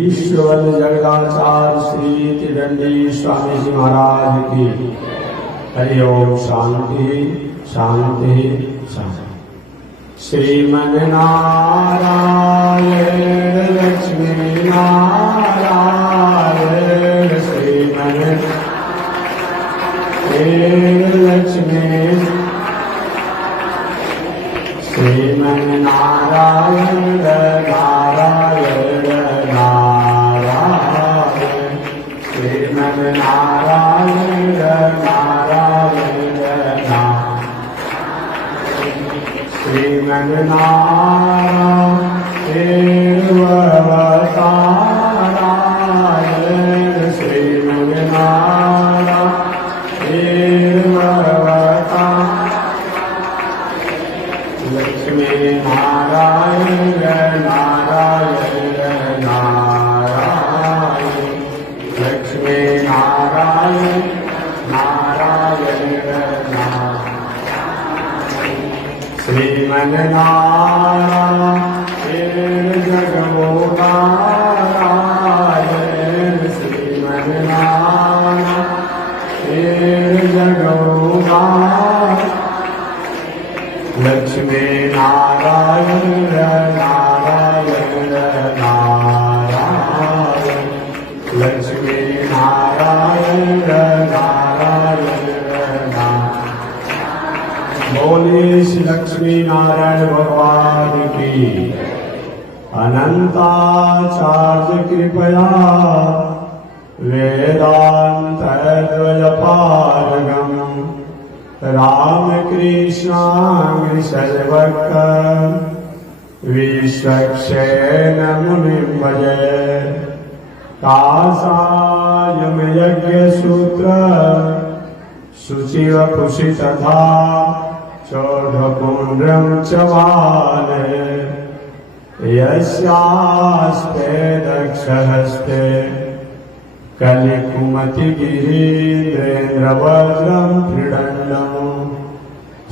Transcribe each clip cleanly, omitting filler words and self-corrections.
ईश्वर जगदाचार्य श्री त्रिदंडी स्वामी जी महाराज की हरि ओम। शांति शांति शांति। श्रीमन नारायण लक्ष्मी नारायण श्रीमन लक्ष्मी श्रीमन नारायण नारायण नारायण श्रीमन नारायण नारायण नारायण श्रीमन नारायण श्रीमन नारायण लक्ष्मी नारायण नारायण नारायण लक्ष्मी नारायण नारायण नारायण श्रीमन नारायण जगमो नारायण श्रीमन नारायण जगमो नारायण लक्ष्मी नारायण नारायण नारायण लक्ष्मी नारायण नारायण नारायण। बोले श्री लक्ष्मी नारायण भगवान की अनंताचार्य कृपया वेदांत द्वयपारगम रामकृष्णामि सर्वक विश्वक्षेण मुनिं भजे। काषायं यज्ञसूत्र शुचिवपुषि तथा चौढपुण्ड्रं च वाले यस्यास्ते दक्षहस्ते कलिकुमतिगिरीन्द्रेन्द्रवज्रं त्रिदण्डम्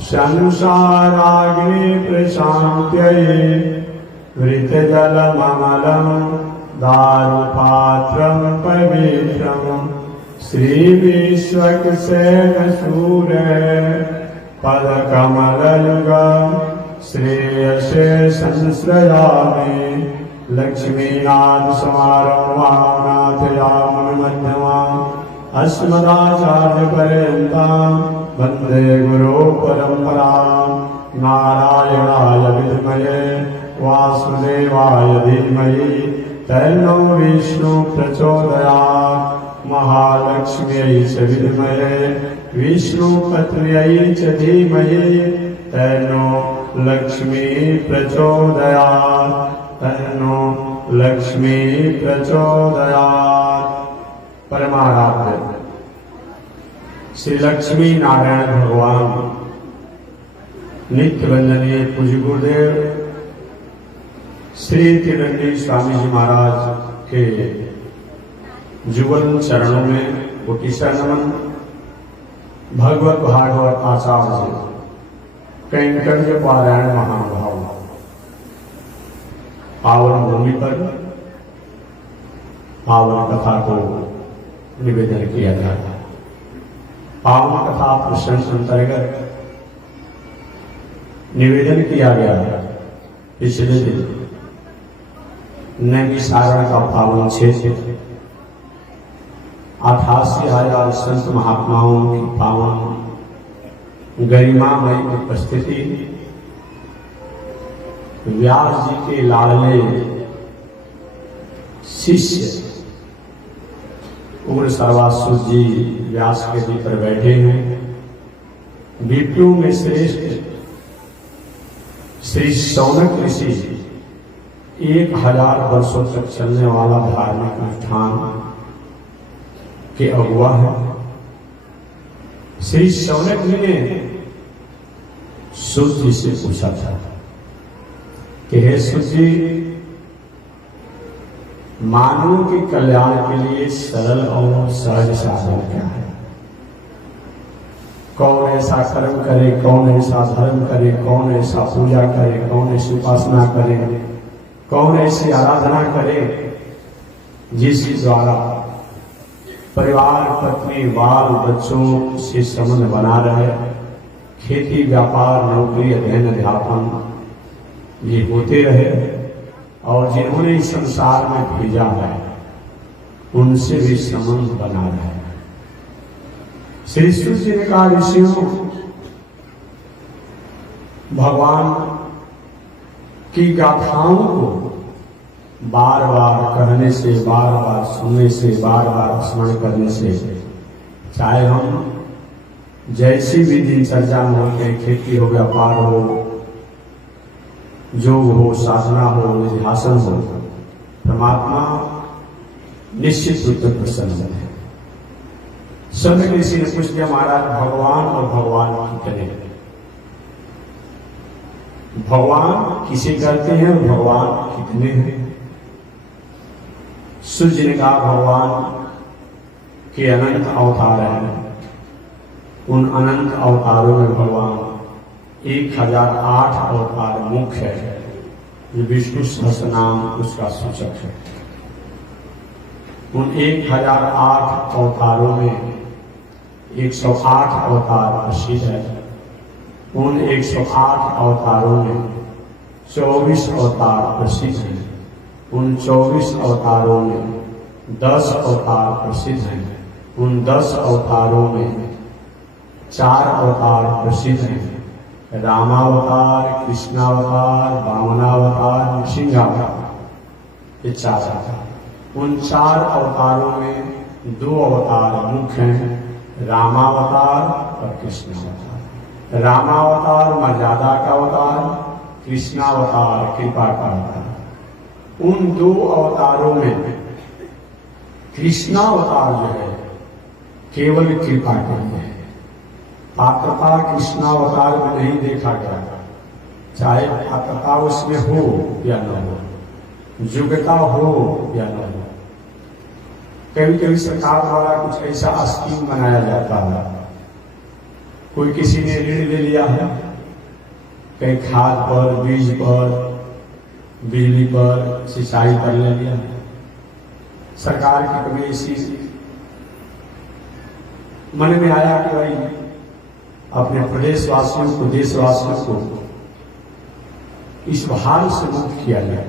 संसाराग्नि प्रशान्त्यै वृतजलममलं दारुपात्रं पवित्रं श्रीविश्वक्सेनसूरे पदकमलयुगं श्रेयसे संश्रयामि। लक्ष्मीनाथ समारम्भानाथयामुनमध्यमाम् अस्मदाचार्यपर्यन्तां वन्दे गुरो परम्पराम्। नारायणाय विद्महे वासुदेवाय धीमहि तन्नो विष्णु प्रचोदयात्। महालक्ष्म्यै च विद्महे विष्णुपत्न्यै च धीमहि तन्नो लक्ष्मी प्रचोदयात् तन्नो लक्ष्मी प्रचोदयात्। परमाराध्य श्री लक्ष्मी नारायण भगवान नित्य वंदनीय पूज्य गुरुदेव श्री त्रिदंडी स्वामी जी महाराज के जुगल चरणों में कोटिशा नमन। भगवत भागवत आचार्य कैंकर्य पारायण महानुभाव पावन भूमि पर पावन कथा को निवेदन किया जाता है। पावन कथा प्रसंग अंतर्गत निवेदन किया गया पिछले दिन नैमिषारण का पावन क्षेत्र 88,000 संत महात्माओं की पावन गरिमामय उपस्थिति, व्यास जी के लाडले शिष्य उग्र सर्वासुर जी व्यास के जी पर बैठे हैं। विष्णु में श्रेष्ठ श्री शौनक ऋषि 1000 वर्षों तक चलने वाला धार्मिक अनुष्ठान के अगुआ है। श्री शौनक जी ने सूत जी से पूछा था कि हे सूत जी, मानव के कल्याण के लिए सरल और सहज साधन क्या है? कौन ऐसा कर्म करे, कौन ऐसा धर्म करे, कौन ऐसा पूजा करे, कौन ऐसी उपासना करे, कौन ऐसी आराधना करे जिसके द्वारा परिवार, पत्नी, बाल बच्चों से संबंध बना रहे, खेती, व्यापार, नौकरी, अध्ययन, अध्यापन ये होते रहे, और जिन्होंने इस संसार में भेजा है उनसे भी संबंध बना रहे। श्री सूत जी ने कहा, ऋषियों, भगवान की गाथाओं को बार बार कहने से, बार बार सुनने से, बार बार स्मरण करने से, चाहे हम जैसी भी दिनचर्या में होते हैं, खेती हो, व्यापार हो, योग हो, साधना हो, निध्यासन हो, परमात्मा निश्चित रूप से प्रसन्न है। समय किसी ने पूछ दिया, महाराज भगवान और भगवान कितने? भगवान किसे कहते हैं और भगवान कितने हैं? सूर्य जी ने कहा, भगवान के अनंत अवतार हैं। उन अनंत अवतारों में भगवान 1008 अवतार मुख्य है, जो विष्णु सहस्त्र नाम उसका सूचक है। उन 1008 अवतारों में 108 अवतार प्रसिद्ध है। उन 108 अवतारों में 24 अवतार प्रसिद्ध हैं। उन 24 अवतारों में 10 अवतार प्रसिद्ध हैं। उन 10 अवतारों में 4 अवतार प्रसिद्ध हैं, रामावतार, कृष्णावतार, वामनावतार, नृसिंहावतार, ये 4 अवतार। उन 4 अवतारों में 2 अवतार मुख्य हैं, रामावतार और कृष्णावतार। रामावतार मर्यादा का अवतार, कृष्णावतार कृपा का अवतार। उन 2 अवतारों में कृष्णावतार जो है केवल कृपा के लिए है। पात्रता कृष्णावतार में नहीं देखा गया, चाहे पात्रता उसमें हो या न हो, योग्यता हो या न हो। कभी कभी सरकार द्वारा कुछ ऐसा स्कीम बनाया जाता है, कोई किसी ने ऋण ले लिया है, कहीं खाद पर, बीज पर, बिजली पर, सिंचाई पर ले लिया, सरकार की कभी ऐसी मन में आया कि भाई अपने प्रदेशवासियों को, देशवासियों को इस भार से मुक्त किया जाए,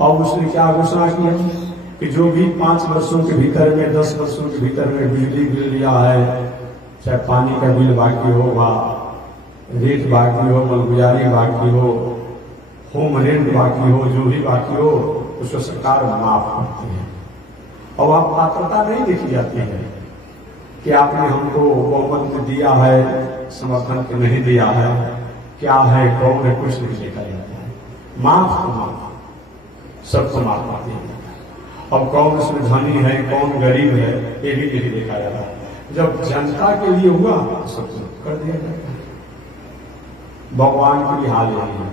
और उसने क्या घोषणा किया कि जो भी 5 वर्षों के भीतर में, 10 वर्षों के भीतर में बिजली बिल लिया है, चाहे पानी का बिल बाकी होगा, रेट बाकी हो, मलगुजारी बाकी हो, होम रेंट बाकी हो, जो भी बाकी हो उसको सरकार माफ करती है। और वहां पात्रता नहीं देखी जाती है कि आपने हमको बहुमत दिया है, समर्थन के नहीं दिया है, क्या है, कौन है, कुछ नहीं देखा जाता है। माफ तो माफ, सबको माफ कर दिया जाता है। अब कौन उसमें धनी है, कौन गरीब है, ये भी नहीं देखा जाता है। जब जनता के लिए हुआ तो सबको कर दिया जाता है। भगवान की भी हाल यही है।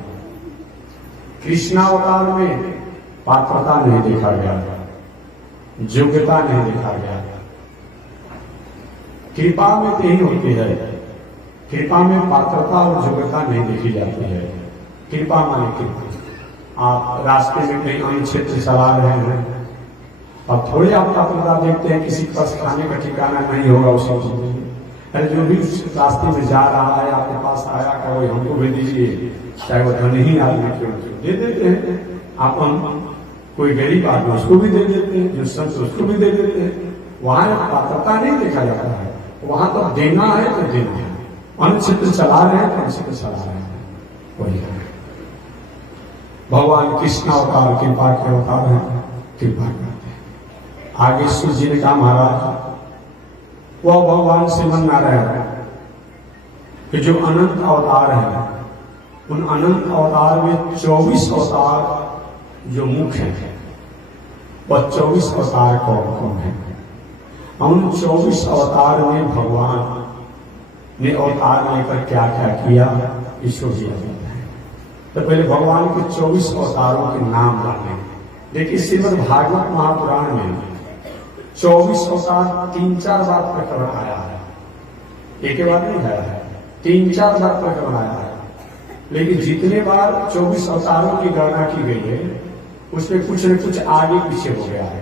कृष्णावतार में पात्रता नहीं देखा गया, योग्यता नहीं देखा गया। कृपा में तो यही होती है, कृपा में पात्रता और योग्यता नहीं देखी जाती है। कृपा माने कृपा। आप रास्ते में कहीं अन्य क्षेत्र चला रहे हैं और थोड़ी आप पात्रता देखते हैं, किसी के पास खाने का ठिकाना नहीं होगा, उसको अरे जो भी रास्ते में जा रहा है आपके पास आया, क्या वही हमको भी दीजिए, चाहे वो धनी आदमी क्यों, दे देते हैं। आप हम कोई गरीब आदमी उसको भी दे देते हैं, जो संत उसको भी दे देते हैं। वहां पात्रता नहीं देखा जाता है, वहां तो देना है तो देना है। अन्य क्षेत्र चला रहे हैं तो अन्य क्षेत्र चला रहे हैं, वही है। भगवान कृष्ण अवतार कृपा के अवतार है, कृपा करते हैं। आगे सूर्य जी ने कहा, महाराज वह भगवान श्रीमन नारायण कि जो अनंत अवतार है, उन अनंत अवतार में 24 अवतार जो मुख्य है, वह 24 अवतार कौन कौन है? उन 24 अवतार में भगवान ने अवतार लेकर क्या क्या किया, इसको भी जाता है। तो पहले भगवान के 24 अवतारों के नाम जाने। देखिए श्रीमद् भागवत महापुराण में 24 अवतार 3-4 बार प्रकरण आया है, एक बार नहीं आया है, 3-4 बार प्रकरण आया है। लेकिन जितने बार 24 अवतारों की गणना की गई है, उसमें कुछ न कुछ आगे पीछे हो गया है।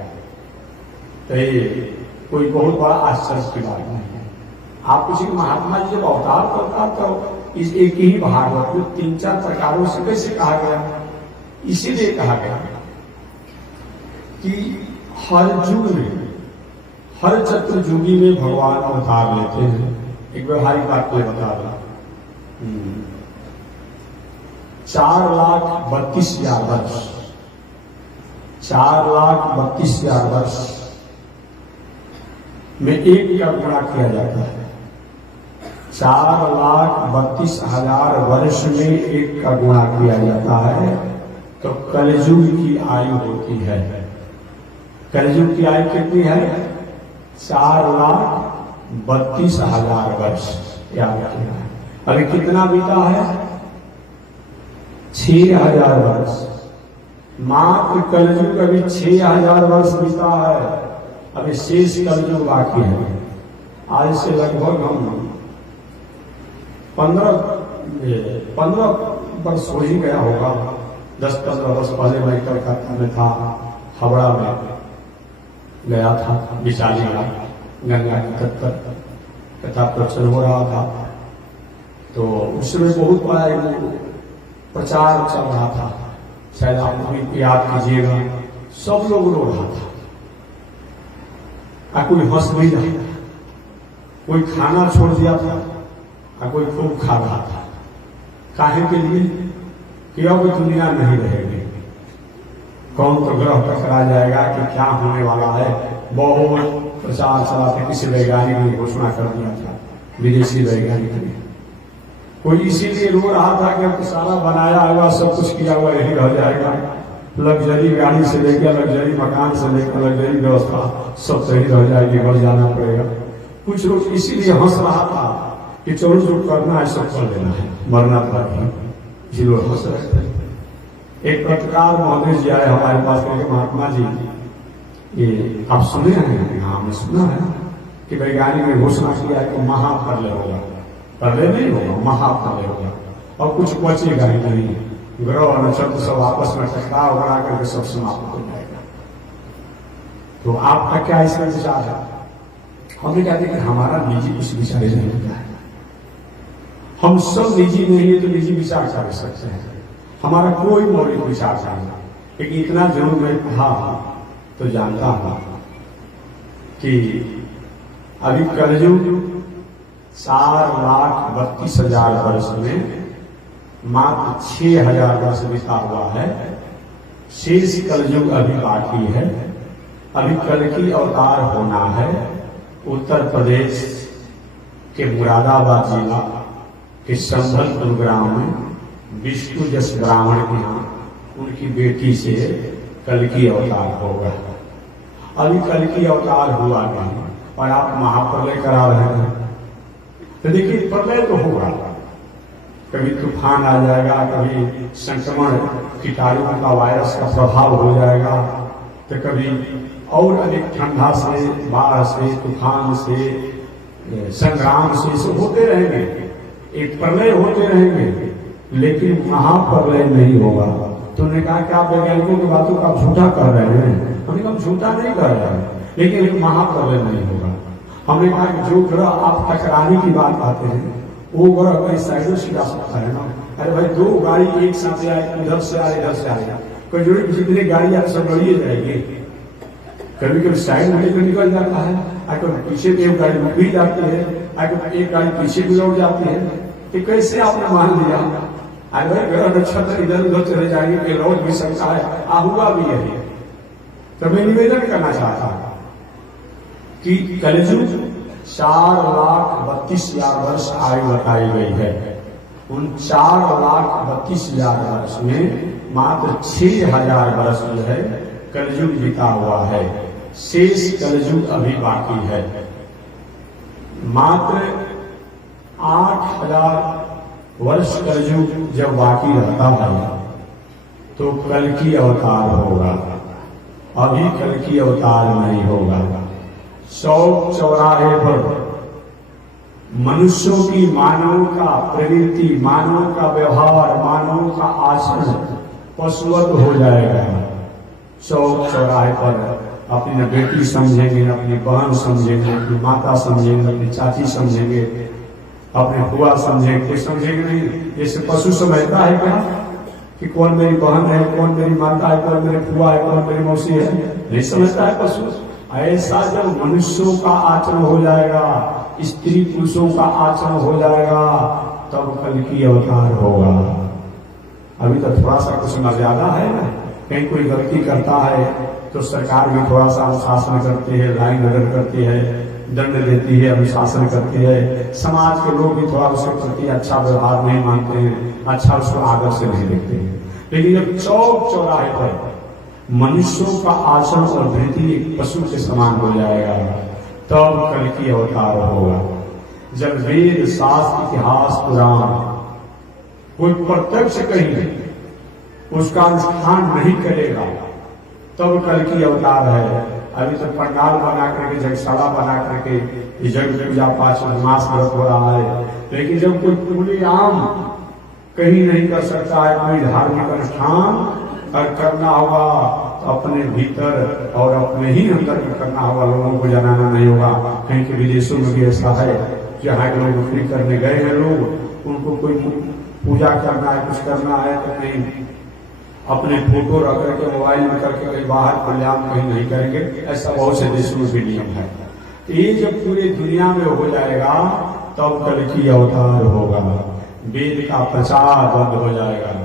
तो ये कोई बहुत बड़ा आश्चर्य की बात नहीं है। आप किसी महात्मा जी जब अवतार करता तो इस एक ही भागवत को 3-4 प्रकारों से कैसे कहा गया? इसीलिए कहा गया कि हर युग में, हर चतुर्युगी में भगवान अवतार लेते हैं। एक व्यवहारिक बात को बता रहा, 4,32,000 वर्ष, 4,32,000 वर्ष में एक का गुणा किया जाता है। 4,32,000 वर्ष में एक का गुणा किया जाता है तो कलयुग की आयु होती है। कलयुग की आयु कितनी है? 4,32,000 वर्ष। याद रखना है। अभी कितना बीता है? 6,000 वर्ष। मात्र कलयुग अभी 6,000 वर्ष बीता है। अभी शेष कलयुग बाकी है। आज से लगभग हम 15 वर्ष हो ही गया होगा। 10-15 वर्ष पहले मैं कलकत्ता में था, हावड़ा में गया था। विशाली गंगा के तट पर कथा प्रवचन हो रहा था। तो उस समय बहुत बड़ा प्रचार चल रहा था, शायद आप भी याद कीजिएगा। सब लोग रो रहा था, कोई हंस नहीं रहा था, कोई खाना छोड़ दिया था, कोई खूब खा रहा था। काहे के लिए? कि अब दुनिया नहीं रहेगी। कौन तो ग्रह टकरा जाएगा कि क्या होने वाला है। बहुत प्रचार चला था। किसी वैज्ञानिक ने घोषणा कर दिया था, विदेशी वैज्ञानिक ने। कोई इसीलिए रो रहा था कि अब सारा बनाया हुआ, सब कुछ किया हुआ यही रह जाएगा। लग्जरी गाड़ी से लेकर, लग्जरी मकान से लेकर, लग्जरी व्यवस्था सब सही रह जाएगी, घर जाना पड़ेगा। कुछ लोग इसीलिए हंस रहा था कि चलो जो करना है सब कर लेना है, मरना था जी। लोग हंस रहे थे। एक पत्रकार महोदय जी आए हमारे पास, कहे महात्मा जी ये आप सुने हैं? हाँ हमने सुना है कि वैज्ञानिक ने घोषणा किया है कि महाप्रलय होगा। प्रलय नहीं होगा, महाप्रलय होगा और कुछ बचेगा ही नहीं। ग्रह और नक्षत्र सब आपस में टकराव बना करके सब समाप्त हो जाएगा। तो आपका क्या इसमें विचार है? हमने कहते कि हमारा निजी कुछ विचार नहीं होता है। हम सब निजी नहीं है तो निजी विचार कर सकते हैं। हमारा कोई मौलिक विचार नहीं। लेकिन इतना जरूर मैं कहा तो जानता हूं कि अभी कलयुग 4,32,000 वर्ष में मात्र 6,000 वर्ष बीता हुआ है। शेष कलयुग अभी बाकी है। अभी कल की अवतार होना है। उत्तर प्रदेश के मुरादाबाद जिला के संभलपुर ग्राम में विष्णु जस ब्राह्मण के यहाँ उनकी बेटी से कल की अवतार होगा। अभी कल की अवतार हुआ नहीं और आप महाप्रलय करा रहे हैं। तो देखिए प्रलय तो होगा, कभी तूफान आ जाएगा, कभी संक्रमण कीटाणुओं का वायरस का प्रभाव हो जाएगा, तो कभी और अनेक ठंडा से, बाढ़ से, तूफान से, संग्राम से सब होते रहेंगे। एक प्रलय होते रहेंगे, लेकिन महाप्रलय नहीं होगा। तुमने कहा कि आप वैज्ञानिकों की बातों को आप झूठा कर रहे हैं। हमने कहा झूठा नहीं कर रहे हैं, लेकिन एक महाप्रलय नहीं होगा। हमने कहा कि जो ग्रह आप टकराने की बात आते हैं वो ग्रह कहीं साइडों से जा सकता है ना। अरे भाई दो गाड़ी एक साथ आए, उधर से आए इधर से आएगा, कोई जोड़ी जितनी गाड़ी आप सब लड़िए जाएगी। कभी कभी साइड में निकल जाता है, कभी पीछे भी एक गाड़ी रुक भी जाती है, एक गाड़ी पीछे भी लौट जाती है। तो कैसे आपने मान लिया? अगर ग्रह नक्षत्र इधर उधर चले जाएंगे कि लौट भी सकता है, हुआ भी है। तो मैं निवेदन करना चाहता हूं कि कलयुग 4,32,000 वर्ष आयु बताई गई है। उन 4,32,000 वर्ष में मात्र 6,000 वर्ष जो है कलयुग बीता हुआ है। शेष कलयुग अभी बाकी है। मात्र 8,000 वर्ष कलयुग जब बाकी रहता है तो कल की अवतार होगा। अभी कल की अवतार नहीं होगा। 100 चौराहे पर मनुष्यों की, मानवों का प्रवृत्ति, मानवों का व्यवहार, मानवों का आचरण पशुवत हो जाएगा। चौक चौराहे पर अपनी न बेटी समझेंगे, न अपनी बहन समझेंगे, अपनी माता समझेंगे, अपनी चाची समझेंगे, अपने बुआ समझेंगे, कोई समझेंगे नहीं। जैसे पशु समझता है क्या कि कौन मेरी बहन है, कौन मेरी माता है, कौन मेरी बुआ है, कौन मेरी मौसी है, नहीं समझता है पशु। ऐसा जब मनुष्यों का आचरण हो जाएगा, स्त्री पुरुषों का आचरण हो जाएगा, तब कल की अवतार होगा। अभी तो थोड़ा सा कुछ मर्यादा है ना, कहीं कोई गलती करता है तो सरकार भी थोड़ा सा अनुशासन करती है, लाइन नजर करती है, दंड देती है, अनुशासन करती है। समाज के लोग भी थोड़ा उसके प्रति अच्छा व्यवहार नहीं मानते हैं, अच्छा उसको आदर से नहीं देखते हैं। लेकिन जब चौक चौराहे पर मनुष्यों का आचरण और वृत्ति एक पशु के समान हो जाएगा, तब कल की अवतार होगा। जब वेद शास्त्र इतिहास पुराण कोई प्रत्यक्ष कहीं उसका अनुष्ठान नहीं करेगा, तब कल की अवतार है। अभी तो पंडाल बना करके, जगशाला बना करके जग पूजा पाठ मास व्रत हो रहा है, लेकिन जब कोई पूरे आम कहीं नहीं कर सकता है, कोई धार्मिक अनुष्ठान और करना होगा तो अपने भीतर और अपने ही अंदर में करना होगा, लोगों को जनाना नहीं होगा। कहीं के विदेशों में भी ऐसा है, जहाँ लोग नौकरी करने गए हैं लोग, उनको कोई पूजा करना है, कुछ करना है तो कहीं अपने फोटो रख करके मोबाइल में करके कहीं बाहर कल्याण कहीं नहीं करेंगे। ऐसा बहुत से देशों में भी नियम है। ये जब पूरी दुनिया में हो जाएगा, तब कल की अवतार होगा। वेद का प्रचार बंद हो जाएगा,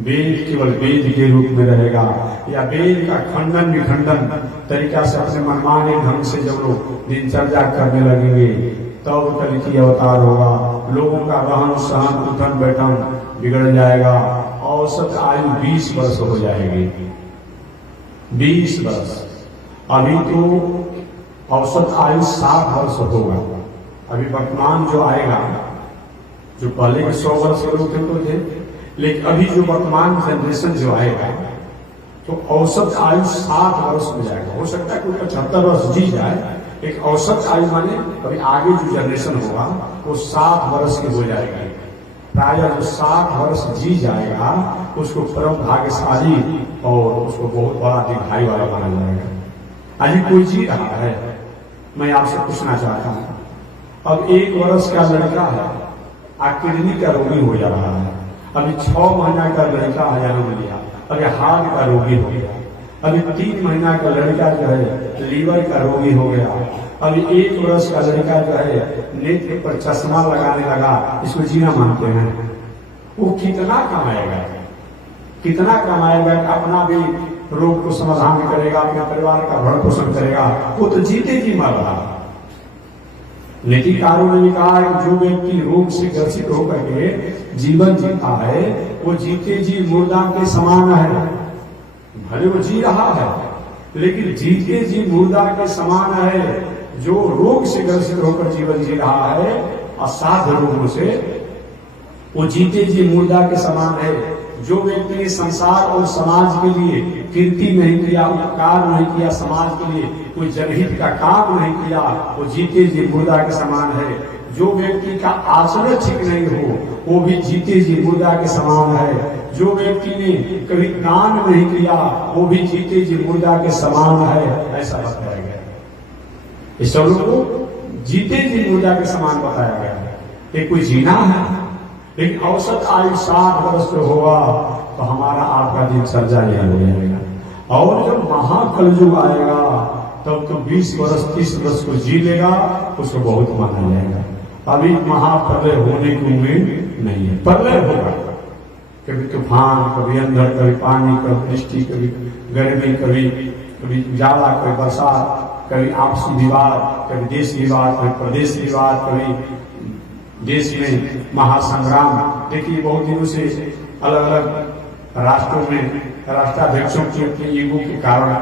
वेद केवल वेद के रूप में रहेगा, या वेद का खंडन विखंडन तरीका से अपने मनमाने ढंग से जब लोग दिनचर्या करने लगेंगे, तब कल की अवतार होगा। लोगों का रहन सहन उठन बैठन बिगड़ जाएगा। औसत आयु 20 वर्ष हो जाएगी, 20 वर्ष। अभी तो औसत आयु 60 वर्ष होगा। अभी वर्तमान जो आएगा, जो पहले के 100 वर्ष के लोग तो थे, लेकिन अभी जो वर्तमान जनरेशन जो आएगा तो औसत आयु 60 वर्ष हो जाएगा। हो सकता है कोई 75 वर्ष जी जाए, एक औसत आयु माने अभी आगे जो जनरेशन होगा वो 60 वर्ष की हो जाएगी। प्राय जो 60 वर्ष जी जाएगा उसको परम भाग्यशाली और उसको बहुत बड़ा दिखाई वाला माना जाएगा। आज कोई जी रहा है, मैं आपसे पूछना चाहता हूँ, अब 1 वर्ष का लड़का है, किडनी का रोगी हो जा रहा है, अभी 6 महीना का लड़का जन्म लिया, अभी हार्ट का रोगी हो गया, अभी 3 महीना का लड़का जो है लीवर का रोगी हो गया, अभी 1 वर्ष का लड़का जो है नेत्र पर चश्मा लगाने लगा, इसको जीना मानते हैं। वो कितना कमाएगा, कितना कमाएगा, अपना भी रोग को समाधान करेगा, अपने परिवार का भरण पोषण करेगा, वो तो जीते जी मर रहा। नीतिकारों ने भी कहा कि जो व्यक्ति रोग से ग्रसित होकर के जीवन जीता है, वो जीते जी मुर्दा के समान है। भले वो जी रहा है, लेकिन जीते जी मुर्दा के समान है। जो रोग से ग्रसित होकर जीवन जी रहा है, असाध्य रोगों से, वो जीते जी मुर्दा के समान है। जो व्यक्ति ने संसार और समाज के लिए कीर्ति नहीं किया, उपकार नहीं किया, समाज के लिए कोई जनहित का काम नहीं किया, वो जीते जी मुर्दा के समान है। जो व्यक्ति का आचरण ठीक नहीं हो, वो भी जीते जी मुर्दा के समान है। जो व्यक्ति ने कभी दान नहीं किया, वो भी जीते जी मुर्दा के समान है। ऐसा बताया गया। इस सब को जीते जी मुर्दा के समान बताया गया है। ये कोई जीना है, लेकिन औसत आयु 60 वर्ष पे होगा तो हमारा आपका दिनचर्या यह हो जाएगा। और जब महाकलयुग आएगा तब तो 20 वर्ष 30 वर्ष को जी लेगा, उसको बहुत माना जाएगा। अभी महाप्रलय होने की उम्मीद नहीं है। प्रलय होगा, कभी तूफान, कभी अंधड़, कभी पानी, कभी वृष्टि, कभी गर्मी, कभी जाड़ा, कभी बरसात, कभी आपसी विवाद, कभी देश विवाद, कभी प्रदेश विवाद, कभी देश में महासंग्राम। देखिए बहुत दिनों से अलग अलग राष्ट्रों में राष्ट्राध्यक्षों के ईगो के कारण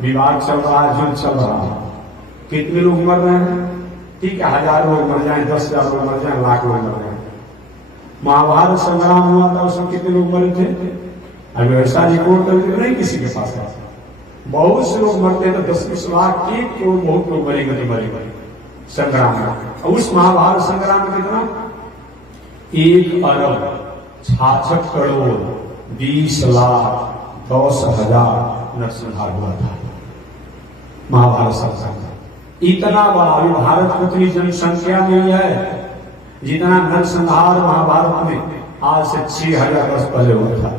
विवाद चल रहा है, युद्ध चल रहा है। कितने लोग मर रहे हैं? ठीक है, 1000 लोग मर जाए, 10,000 लोग मर जाए, लाख लोग मर जाए। महाभारत संग्राम हुआ था, उसमें कितने लोग मरे थे? अभी ऐसा रिकॉर्ड करके नहीं किसी के पास है। बहुत से लोग मरते हैं तो 10-20 लाख, 1 करोड़ बहुत लोग मरेंगे तो मरेंगे संग्राम में। उस महाभारत संग्राम में कितना? 1 अरब 66 करोड़ 20 लाख 10,000 नरसंहार हुआ था महाभारत संसार। इतना बड़ा, अभी भारत में इतनी जनसंख्या नहीं है जितना नरसंहार महाभारत में आज से 6000 वर्ष पहले हुआ था।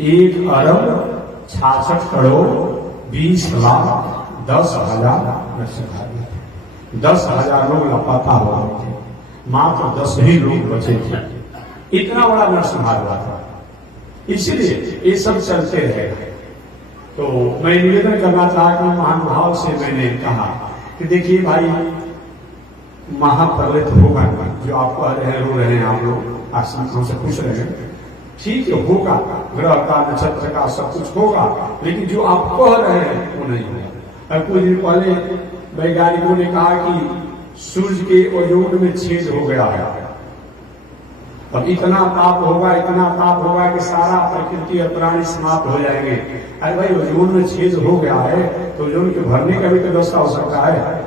1,66,20,10,000 नरसंहार हुए थे। 10,000 लोग लापता हो गए थे, मात्र 10 ही लोग बचे थे। इतना बड़ा नरसंहार हुआ था। इसलिए ये सब चलते रहेगा। तो मैं निवेदन करना चाहता हूं, महानुभाव से मैंने कहा कि देखिए भाई, महाप्रलय तो होगा ना, जो आप कह रहे हैं, रो रहे हैं आप लोग, हमसे पूछ रहे हैं, ठीक है होगा, ग्रह का नक्षत्र का सब कुछ होगा, लेकिन जो आप कह रहे हैं वो नहीं होगा। कुछ दिन पहले वैज्ञानिकों ने कहा कि सूर्य के ओजोन में छेद हो गया है, अब इतना ताप होगा कि सारा प्रकृति और प्राणी समाप्त हो जाएंगे। अरे भाई, ओजोन में छेद हो गया है तो ओजोन के भरने का भी तो व्यवस्था हो सकता है।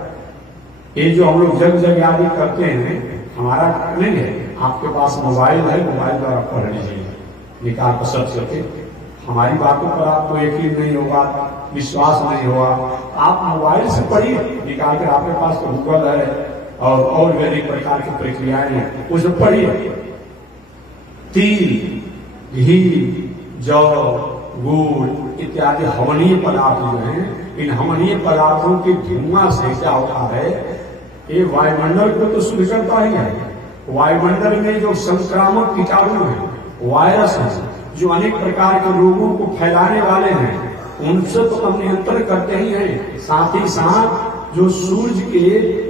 ये जो हम लोग जग आदि करते हैं, हमारा नहीं है। आपके पास मोबाइल है, मोबाइल द्वारा पढ़ लीजिए, निकाल कर सर्च करके। हमारी बातों पर आपको यकीन नहीं होगा, विश्वास नहीं होगा, आप मोबाइल से पढ़िए, निकाल कर। आपके पास तो गूगल है और वैदिक प्रकार की प्रक्रियाएं हैं, उसे पढ़िए। तिल, घी, जौ, गुड़ इत्यादि हवनीय पदार्थ जो हैं, इन हवनीय पदार्थों के धुआं से क्या होता है, ये वायुमंडल को तो शुद्ध करता ही है। वायुमंडल में जो संक्रामक कीटाणु है, वायरस है, जो अनेक प्रकार के रोगों को फैलाने वाले हैं, उनसे तो हम नियंत्रण करते ही हैं। साथ ही साथ जो सूर्य के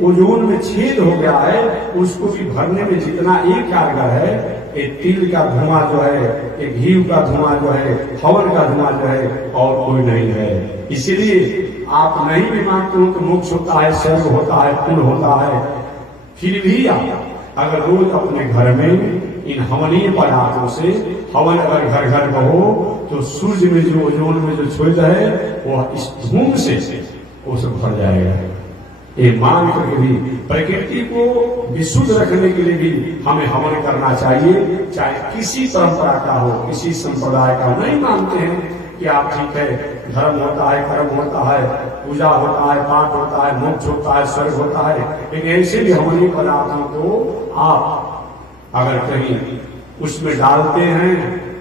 ओजोन में छेद हो गया है, उसको भी भरने में जितना एक कारगर है, ये तिल का धुआं जो है, ये घी का धुआं जो है, हवन का धुआं जो है, और कोई नहीं है। इसीलिए आप नहीं भी मानते हो तो मोक्ष होता है, स्वर्ग होता है, पुण्य होता है, फिर भी आप अगर रोज अपने घर में इन हवनीय पदार्थों से हवन अगर घर घर में हो, तो सूर्य में जो ओजोन में जो छेद है, वो इस धूम से वो सब भर जाएगा। ये मान करके भी प्रकृति को विशुद्ध रखने के लिए भी हमें हवन करना चाहिए, चाहे किसी परंपरा का हो, किसी संप्रदाय का। नहीं मानते हैं कि आप ठीक है, धर्म होता है, कर्म होता है, पूजा होता है, पाठ होता है, मोक्ष होता है, स्वर्ग होता है, लेकिन ऐसे भी हवनीय पदार्थों को आप अगर कहीं उसमें डालते हैं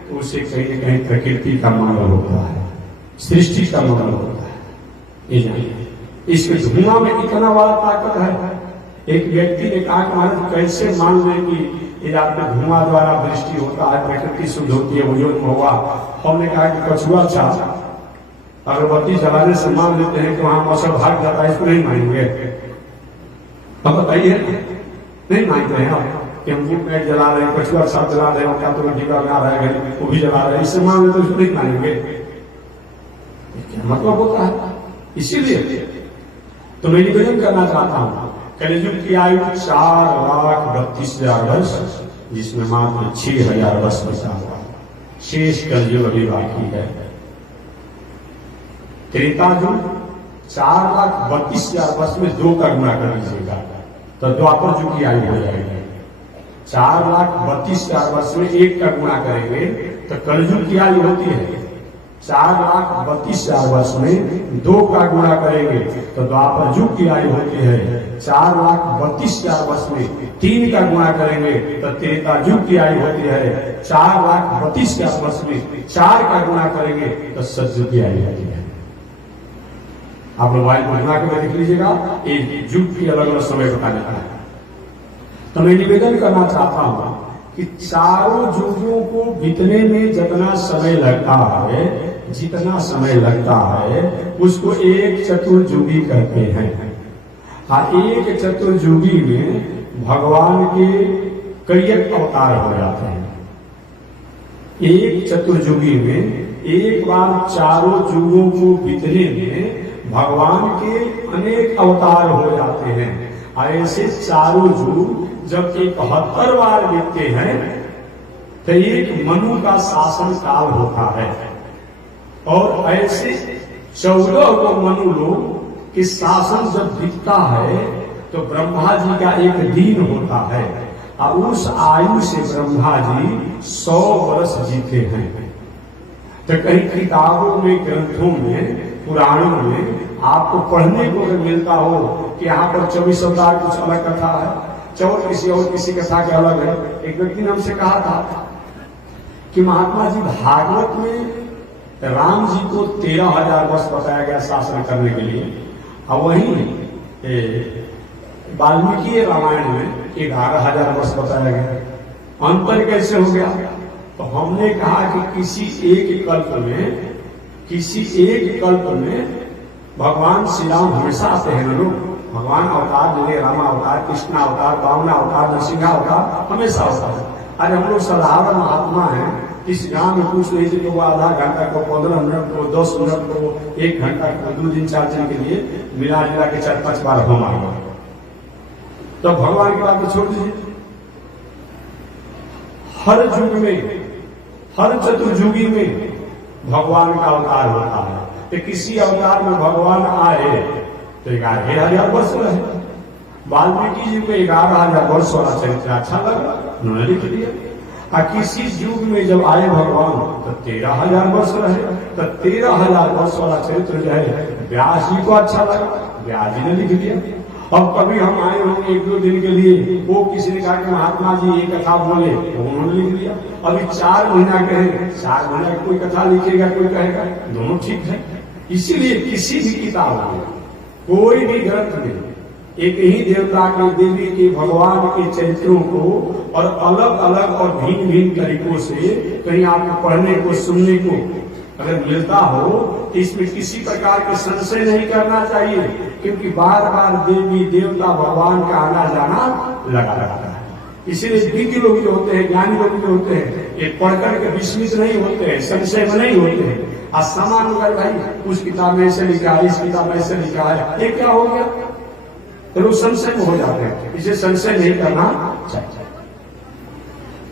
तो उससे कहीं न कहीं प्रकृति का मंगल होता है, सृष्टि का मंगल होता है। ये जानिए, इसके धुआं में इतना बड़ा ताकत है। एक व्यक्ति ने कहा कि महाराज कैसे मान लें कि ये आपके धुआं द्वारा दृष्टि होता है, प्रकृति शुद्ध होती है, ओजोन में होगा। हमने कहा कि कछुआ छा अगरबत्ती जलाने से मान लेते हैं कि वहां मौसम भाग जाता है, इसको नहीं मानेंगे? अब बताइए, नहीं मानते हैं आप कि हम पेट जला रहे हैं, कछुआ साथ जला रहे हैं, क्या तो टीका लगा रहे हैं, वो भी जला रहे हैं, इससे मान लेते उसको नहीं मानेंगे? क्या मतलब होता है? इसीलिए तो मैं निवेदन करना चाहता हूं, कलियुग की आयु 4,32,000 वर्ष, जिसमें मात्र 6,000 वर्ष बचा हुआ, शेष कलयुग अभी बाकी है। त्रेता युग 4,32,000 वर्ष में 2 का गुणा कर लीजिएगा तो द्वापर युग की आयु हो जाएगी। 4,32,000 वर्ष में 1 का गुणा करेंगे तो कलयुग की आयु होती है 4,32,000 वर्ष में 2 का गुणा करेंगे तो द्वापर युग की आयु होती है 4,32,000 वर्ष में 3 का गुणा करेंगे तो त्रेता युग की आयु होती है 4,32,000 वर्ष में 4 का गुणा करेंगे तो सतयुग की आयु होती है। आप मोबाइल पर गुणा करके देख लीजिएगा, एक युग की अलग अलग समय बताने का है। तो मैं निवेदन करना चाहता हूं कि चारों युगों को बीतने में जितना समय लगता है उसको एक चतुर्युगी कहते हैं। एक चतुर्युगी में भगवान के कई अवतार हो जाते हैं। एक चतुर्युगी में एक बार चारों युगों को बीतने में भगवान के अनेक अवतार हो जाते हैं। ऐसे चारों युग जब 71 बार बीतते हैं तो एक मनु का शासन काल होता है, और ऐसे 14 को मनु लोग के शासन जब बीतता है तो ब्रह्मा जी का एक दिन होता है, और उस आयु से ब्रह्मा जी 100 वर्ष जीते हैं। तो कई किताबों में, ग्रंथों में, पुराणों में आपको पढ़ने को अगर मिलता हो कि यहाँ पर 24 अवतार कुछ अलग कथा है, चौर किसी और किसी कथा के अलग है। एक व्यक्ति ने हमसे कहा था कि महात्मा जी, भागवत में राम जी को 13,000 वर्ष बताया गया शासन करने के लिए, और वहीं वाल्मीकि रामायण में 11,000 वर्ष बताया गया। अंतर कैसे हो गया? तो हमने कहा कि किसी एक कल्प में भगवान श्री राम हमेशा आते हैं ना लोग। भगवान अवतार ले, रामा अवतार, कृष्णा अवतार, वामना अवतार, नरसिंहा अवतार हमेशा होता है। अरे हम लोग साधारण महात्मा हैं, इस गांव में पूछ लीजिए कि वो आधा घंटा को, 15 मिनट को, 10 मिनट को, 1 घंटा को, 2 दिन 4 दिन के लिए मिला जुला के 4-5 बार होम आएगा। तो भगवान की बात छोड़ दीजिए। हर युग में, हर चतुर्युगी में भगवान का अवतार होता है। तो किसी अवतार में भगवान आए तो 11,000 वर्ष रहे। वाल्मीकि जी को 11,000 वर्ष वाला चरित्र अच्छा लगा, उन्होंने लिख दिया। और किसी युग में जब आए भगवान तो 13,000 वर्ष रहे। तो 13,000 वर्ष वाला चरित्र जो है व्यास जी को अच्छा लगा, व्यास जी ने लिख दिया। अब कभी हम आए होंगे 1-2 दिन के लिए, वो किसी ने कहा कि महात्मा जी ये कथा बोले, तो उन्होंने लिख दिया। अभी 4 महीना कहे, 4 महीना कोई कथा लिखेगा, कोई कहेगा, दोनों ठीक है। इसीलिए किसी भी किताब में, कोई भी ग्रंथ में एक ही देवता के, देवी के, भगवान के चरित्रों को और अलग अलग और भिन्न भिन्न तरीकों से कहीं आपको पढ़ने को, सुनने को अगर मिलता हो तो इसमें किसी प्रकार के संशय नहीं करना चाहिए, क्योंकि बार बार देवी देवता भगवान का आना जाना लगा रहता है। इसीलिए विज्ञ लोग जो होते हैं, ज्ञानी लोग जो होते हैं, ये पढ़कर के विस्मित नहीं होते हैं, संशय में नहीं होते हैं। आज समान होगा भाई, उस किताब में ऐसे लिखा है, इस किताब में ऐसे लिखा है, ये क्या हो गया? तो लोग संशय में हो जाते हैं। इसे संशय नहीं करना चाहिए।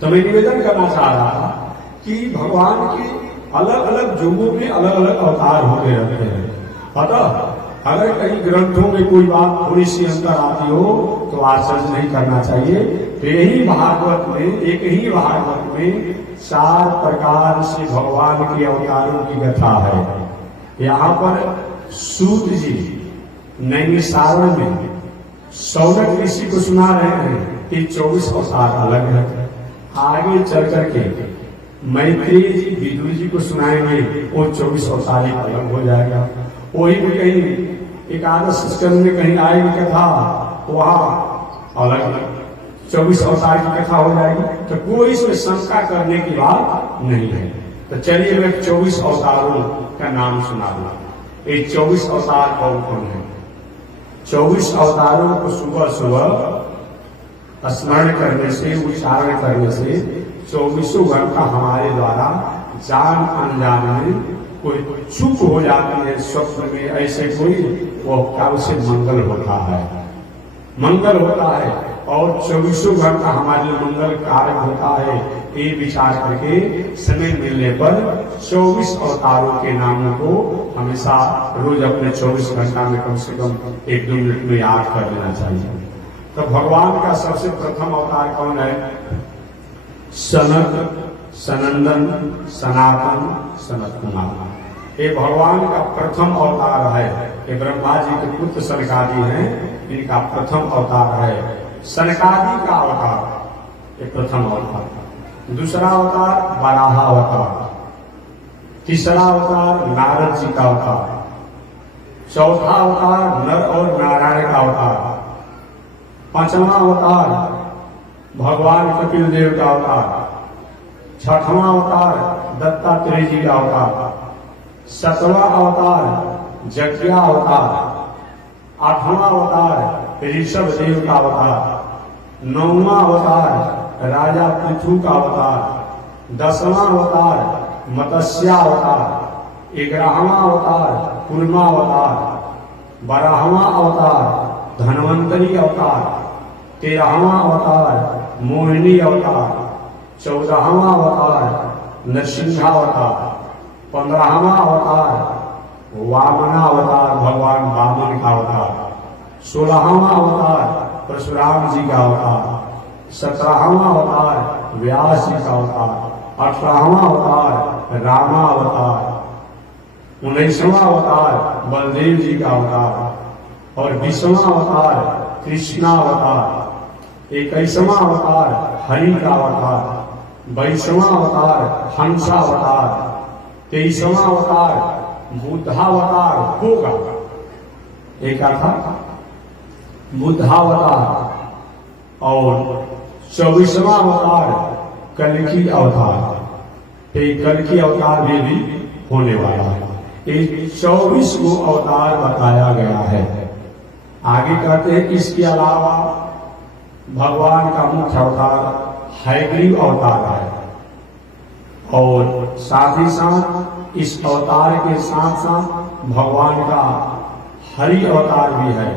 तो मैं निवेदन करना चाह रहा था कि भगवान के अलग अलग युगों में अलग अलग अवतार होते रहते हैं। अतः अगर कहीं ग्रंथों में कोई बात थोड़ी सी अंतर आती हो तो आश्चर्य नहीं करना चाहिए। तो यही भागवत में, एक ही भागवत में 4 प्रकार से भगवान के अवतारों की कथा है। यहाँ पर सूत जी नैमिषारण्य में सौनक ऋषि को सुना रहे हैं कि 24 अवतार अलग है। आगे चल करके मैत्रेय जी विदुर जी को सुनाएंगे, वो 24 अवतार अलग हो जाएगा। वही भी कहीं एकादश स्कंद में कहीं आएगी कथा, वहां अलग 24 अवतार की कथा हो जाएगी। तो कोई इसमें शंका करने की बात नहीं है। तो चलिए मैं 24 अवतारों का नाम सुना दूं। ये 24 अवतार कौन कौन है? 24 अवतारों को सुबह सुबह स्मरण करने से, उच्चारण करने से 24 घंटा हमारे द्वारा जान अनजान में कोई चूक हो जाती है, स्वप्न में ऐसे कोई, वो क्या उसे मंगल होता है, मंगल होता है। और 24 घंटा हमारे लिए मंगल कार्य होता है। ये विचार करके समय मिलने पर 24 अवतारों के नामों को हमेशा रोज अपने 24 घंटा में कम से कम 1-2 मिनट में याद कर लेना चाहिए। तो भगवान का सबसे प्रथम अवतार कौन है? सनक, सनंदन, सनातन, सनत कुमार। ये भगवान का प्रथम अवतार है। ये ब्रह्मा जी के पुत्र सनकादि हैं, इनका प्रथम अवतार है। सनकादि का अवतार ये प्रथम अवतार। दूसरा अवतार वराह अवतार। तीसरा अवतार नारद जी का अवतार। चौथा अवतार नर और नारायण का अवतार। पांचवा अवतार भगवान कपिल देव का अवतार। छठवां अवतार दत्तात्रेय जी का अवतार। 7वां अवतार जग्या अवतार। 8वां अवतार ऋषभ देव का अवतार। 9वां अवतार राजा पृथु का अवतार। 10वां अवतार मत्स्या अवतार। 11वां अवतार कुर्मा अवतार। 12वां अवतार धन्वंतरी अवतार। 13वां अवतार मोहिनी अवतार। 14वां अवतार नरसिंहा अवतार। 15वां अवतार वामना अवतार, भगवान वामन का अवतार। 16वां अवतार परशुराम जी का अवतार। 17वां अवतार व्यास जी का अवतार। 18वां अवतार रामावतार, 19वां अवतार बलदेव जी का अवतार और 20वां अवतार कृष्णावतार, 21वां अवतार हरि का अवतार, 22वां अवतार हंसावतार, 23वां अवतार बुद्धावतार होगा। एक था बुद्धावतार और 24वां अवतार कल्कि अवतार। कल्कि अवतार भी होने वाला है। 24 को अवतार बताया गया है। आगे कहते हैं कि इसके अलावा भगवान का मुख्य अवतार हयग्रीव अवतार है और साथ ही साथ इस अवतार के साथ साथ भगवान का हरि अवतार भी है।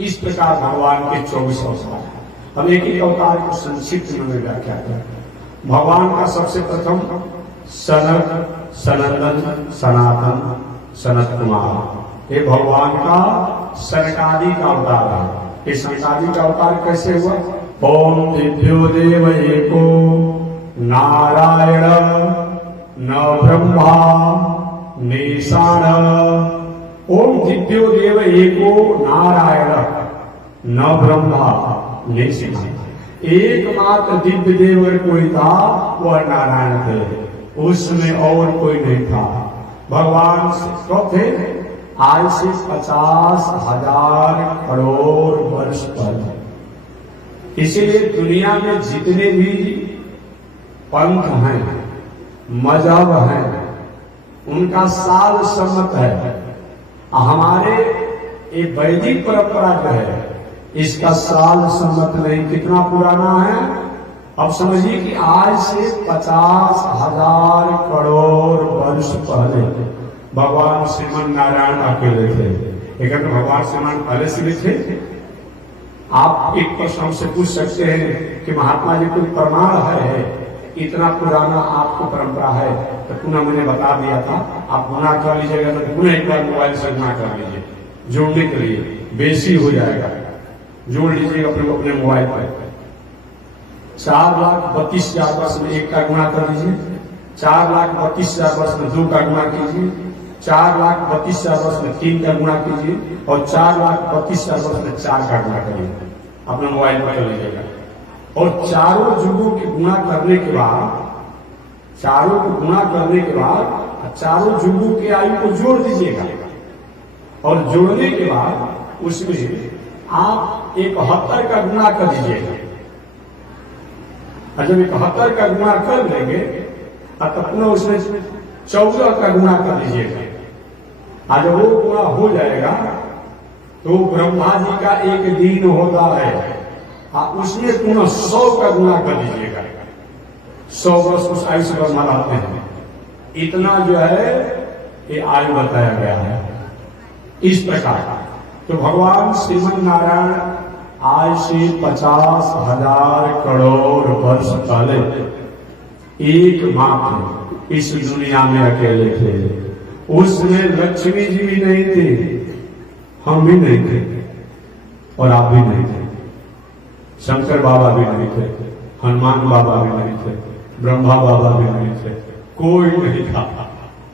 इस प्रकार भगवान के 24 अवतार है। हम एक एक अवतार को संक्षिप्त में व्याख्या करें। भगवान का सबसे प्रथम सनक, सनंदन, सनातन, सनत कुमार, ये भगवान का सनकादि का अवतार है। ये सनकादि का अवतार कैसे हुआ? ओम दिव्यो देव एको नारायण न ब्रह्मा निशान। ओम दिव्यो देव एको नारायण न ब्रह्मा निशान। एकमात्र दिव्य देव कोई था, वह नारायण थे, उसमें और कोई नहीं था। भगवान कब थे? आज से 50,000 करोड़ वर्ष पहले। इसीलिए दुनिया में जितने भी पंथ हैं, मजहब हैं, उनका साल सम्मत है। हमारे एक वैदिक परंपरा जो है, इसका साल सम्मत नहीं। कितना पुराना है? अब समझिए कि आज से 50,000 करोड़ वर्ष पहले भगवान श्रीमन नारायण अकेले थे। लेकिन भगवान श्रीमान पहले से भी थे। आप एक प्रश्न हमसे पूछ सकते हैं कि महात्मा जी कोई प्रमाण है? इतना पुराना आपको परंपरा है तो पुनः मैंने बता दिया था, आप गुना कर लीजिएगा तो पुनः एक बार मोबाइल से गुना कर लीजिए, जोड़ने के लिए बेसी हो जाएगा। जोड़ लीजिएगा अपने मोबाइल पर। 4,32,000 वर्ष में एक का गुणा कर लीजिए, 4,32,000 वर्ष में 2 का गुणा कीजिए, 4,32,000 वर्ष में 3 का गुणा कीजिए और 4,32,000 वर्ष में 4 का गुणा करिए। अपने मोबाइल पर कर लीजिएगा और चारों जुगों की गुणा करने के बाद, चारों को गुणा करने के बाद चारों जुगों की आयु को जोड़ दीजिएगा और जोड़ने के बाद उसमें आप 71 का गुणा कर दीजिएगा। जब 71 का गुणा कर लेंगे तब पुनः उसमें 14 का गुणा कर दीजिएगा। जब वो गुणा हो जाएगा तो ब्रह्मा जी का एक दिन होता है, उसमें पुनः 100 का गुणा कर दीजिएगा। 100 वर्ष उस आयु से ब्रह्मा रहते हैं। इतना जो है ये आयु बताया गया है। इस प्रकार तो भगवान श्रीमन नारायण आज से 50,000 करोड़ वर्ष पहले एकमात्र इस दुनिया में अकेले थे। उसमें लक्ष्मी जी भी नहीं थे, हम भी नहीं थे और आप भी नहीं थे। शंकर बाबा भी नहीं थे, हनुमान बाबा भी नहीं थे, ब्रह्मा बाबा भी नहीं थे, कोई नहीं था।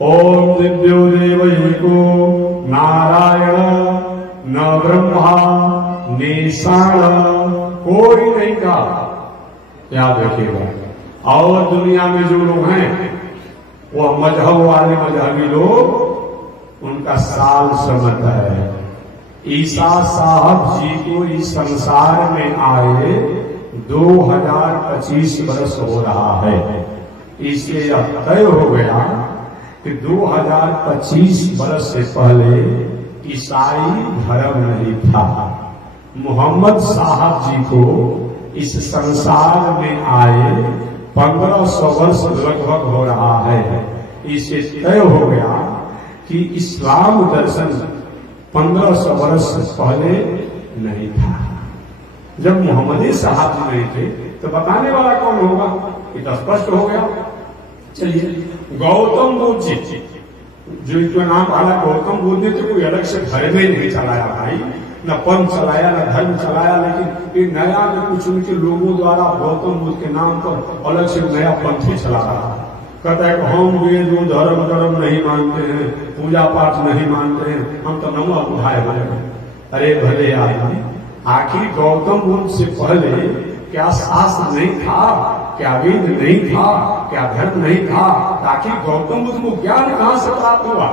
ओम दिव्यो देव एको नारायण न ब्रह्मा निशान, कोई नहीं था। याद रखिएगा। और दुनिया में जो लोग हैं वो मजहब वाले मजहबी लोग, उनका साल सम्मत है। ईसा साहब जी को इस संसार में आए 2025 वर्ष हो रहा है। इससे यह तय हो गया कि 2025 वर्ष से पहले ईसाई धर्म नहीं था। मोहम्मद साहब जी को इस संसार में आए 1500 वर्ष लगभग हो रहा है। इससे तय हो गया कि इस्लाम दर्शन 1500 वर्ष पहले नहीं था। जब मोहम्मद साहब जी नहीं थे तो बताने वाला कौन होगा? ये तो स्पष्ट हो गया। चलिए, गौतम बुद्ध जी जो नाम आला, गौतम बुद्ध ने तो कोई अलग से धर्म ही नहीं चलाया भाई, न पंथ चलाया न धर्म चलाया, लेकिन एक नया में कुछ उनके लोगों द्वारा गौतम बुद्ध के नाम पर अलग से नया पंथ ही चला रहा। कहता है हम वेद वो धर्म कर्म नहीं मानते हैं, पूजा पाठ नहीं मानते हैं, हम तो नमो बुधाए बने। अरे भले आदमी, आखिर गौतम बुद्ध से पहले क्या शास्त्र नहीं था, क्या वेद नहीं था, क्या धर्म नहीं था? आखिर गौतम बुद्ध को ज्ञान कहां से प्राप्त हुआ?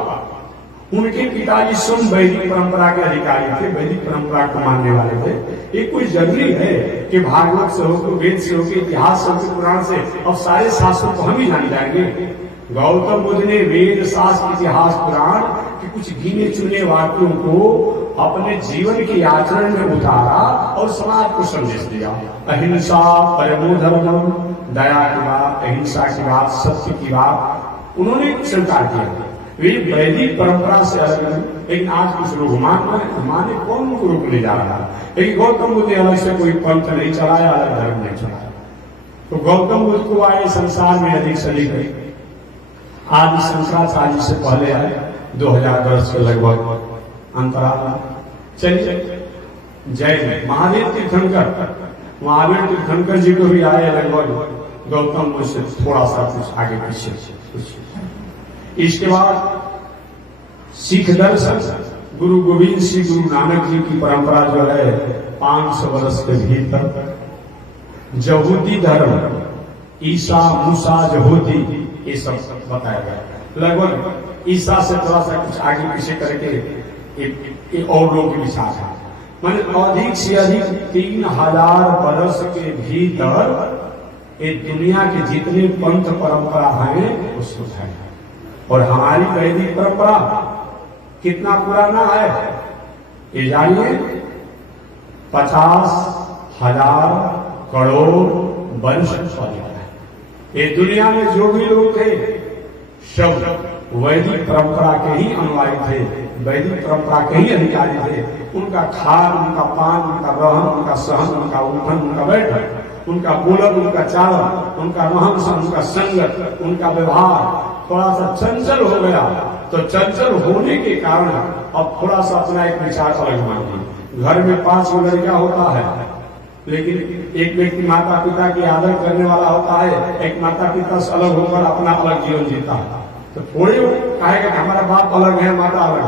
उनके पिताजी स्वयं वैदिक परंपरा के अधिकारी थे, वैदिक परंपरा को मानने वाले थे। ये कोई जरूरी है कि भागवत से हो, वेद से हो, इतिहास से हो, पुराण से, अब सारे शास्त्रों को हम ही जान जाएंगे? गौतम बुद्ध ने वेद, शास्त्र, इतिहास, पुराण के कुछ गिने चुने वाक्यों को अपने जीवन के आचरण में उतारा और समाज को संदेश दिया। अहिंसा परमो धर्मम, दया की बात, अहिंसा की बात, सत्य की बात उन्होंने स्वीकार किया। वे वैदिक परंपरा से अलग है, लेकिन आज कुछ लोग माने कौन उनको रोकने जा रहा है? लेकिन गौतम बुद्ध ने अलग से कोई पंथ नहीं चलाया, अलग धर्म नहीं चलाया। तो गौतम बुद्ध को आए संसार में अधिक से अधिक आदि शंकराचार्य से पहले आए 2000 वर्ष के लगभग अंतराल। चलिए जैन महावीर तीर्थंकर जी को भी आए लगभग गौतम बुद्ध से थोड़ा सा कुछ आगे पीछे कुछ। इसके बाद सिख दर्शन, गुरु गोविंद सिंह, गुरु नानक जी की परंपरा जो है 500 वर्ष के भीतर। यहूदी धर्म, ईसा मूसा यहूदी, ये सब बताया गया। लगभग ईसा से थोड़ा सा कुछ आगे पीछे करके और लोगों के विचार है। मैंने अधिक से अधिक 3000 वर्ष के भीतर ये दुनिया के जितने पंथ परंपरा हैं वो सुध है। और हमारी वैदिक परंपरा कितना पुराना है ये जानिए, 50,000 करोड़ वर्ष पहले है। ये दुनिया में जो भी लोग थे सब वैदिक परंपरा के ही अनुयायी थे, वैदिक परंपरा के ही अधिकारी थे। उनका खान, उनका पान, उनका रहन, उनका सहन, उनका उठन, उनका बैठन, उनका बोलन, उनका चालन, उनका रहन सहन, उनका संगत, उनका व्यवहार थोड़ा सा चंचल हो गया। तो चंचल होने के कारण अब थोड़ा सा अपना एक विचार अलग मानिए। घर में 5 लड़का होता है, लेकिन एक व्यक्ति माता पिता की आदर करने वाला होता है, एक माता पिता से अलग होकर अपना अलग जीवन जीता है। तो थोड़े वो कहेगा कि हमारा बाप अलग है, माता अलग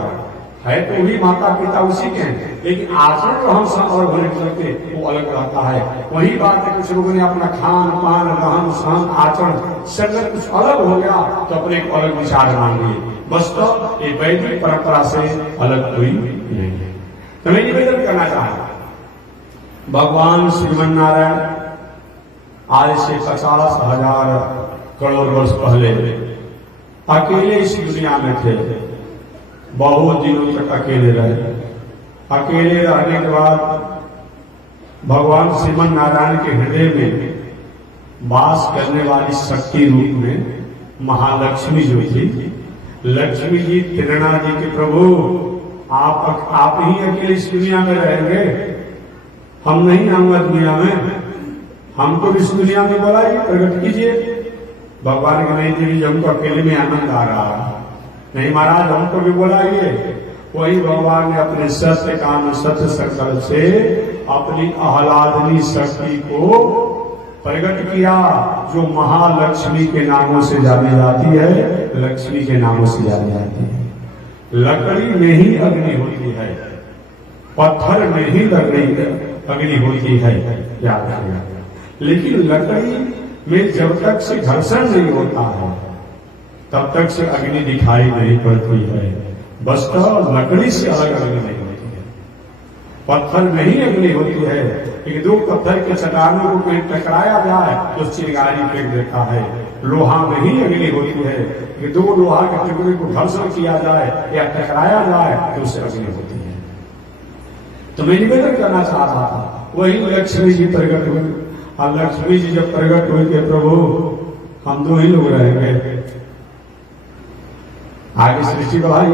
है तो भी माता पिता उसी के हैं, लेकिन आचरण हम सब अलग होने के चलते वो अलग रहता है। वही बात है, कुछ लोगों ने अपना खान पान, रहन सहन, आचरण सब कुछ अलग हो गया तो अपने एक अलग विचार मान लिए। बस तो ये वैदिक परंपरा से अलग कोई नहीं है। तो मैं निवेदन करना चाहता, भगवान श्रीमन नारायण आज से 50,000 करोड़ वर्ष पहले अकेले इस दुनिया में थे। बहुत दिनों तक अकेले रहे। अकेले रहने के बाद भगवान श्रीमन नारायण के हृदय में वास करने वाली शक्ति रूप में महालक्ष्मी जो थी, लक्ष्मी जी प्रेरणा जी के प्रभु आप ही अकेले इस दुनिया में रहेंगे, हम नहीं आऊंगा दुनिया में, हमको इस दुनिया में बुलाइए, प्रकट कीजिए। भगवान के नहीं देवी हमको अकेले में आनंद आ रहा है, नहीं महाराज हमको भी बुलाइए। वही भगवान ने अपने सत्य काम सत्य संकल्प से अपनी आह्लादनी शक्ति को प्रकट किया, जो महालक्ष्मी के नामों से जानी जाती है, लक्ष्मी के नामों से जानी जाती है। लकड़ी में ही अग्नि होती है, पत्थर में ही अग्नि होती है, याद रखिएगा। लेकिन लकड़ी में जब तक से घर्षण नहीं होता है तब तक से अग्नि दिखाई नहीं पड़ती है। बस तो लकड़ी से अलग अग्नि नहीं होती है, पत्थर में ही अग्नि होती है। लेकिन दो पत्थर के चट्टानों को कहीं टकराया जाए तो चिंगारी फेंक देता है। लोहा में ही अग्नि होती है कि दो लोहा के टुकड़े को घर्षण किया जाए या टकराया जाए तो उससे अग्नि होती है। तो मैं निवेदन करना चाह रहा था, वही लक्ष्मी जी प्रकट हुई। और लक्ष्मी जी जब प्रकट हुई कि प्रभु हम 2 ही लोग रहेंगे, आगे सृष्टि बढ़ाई।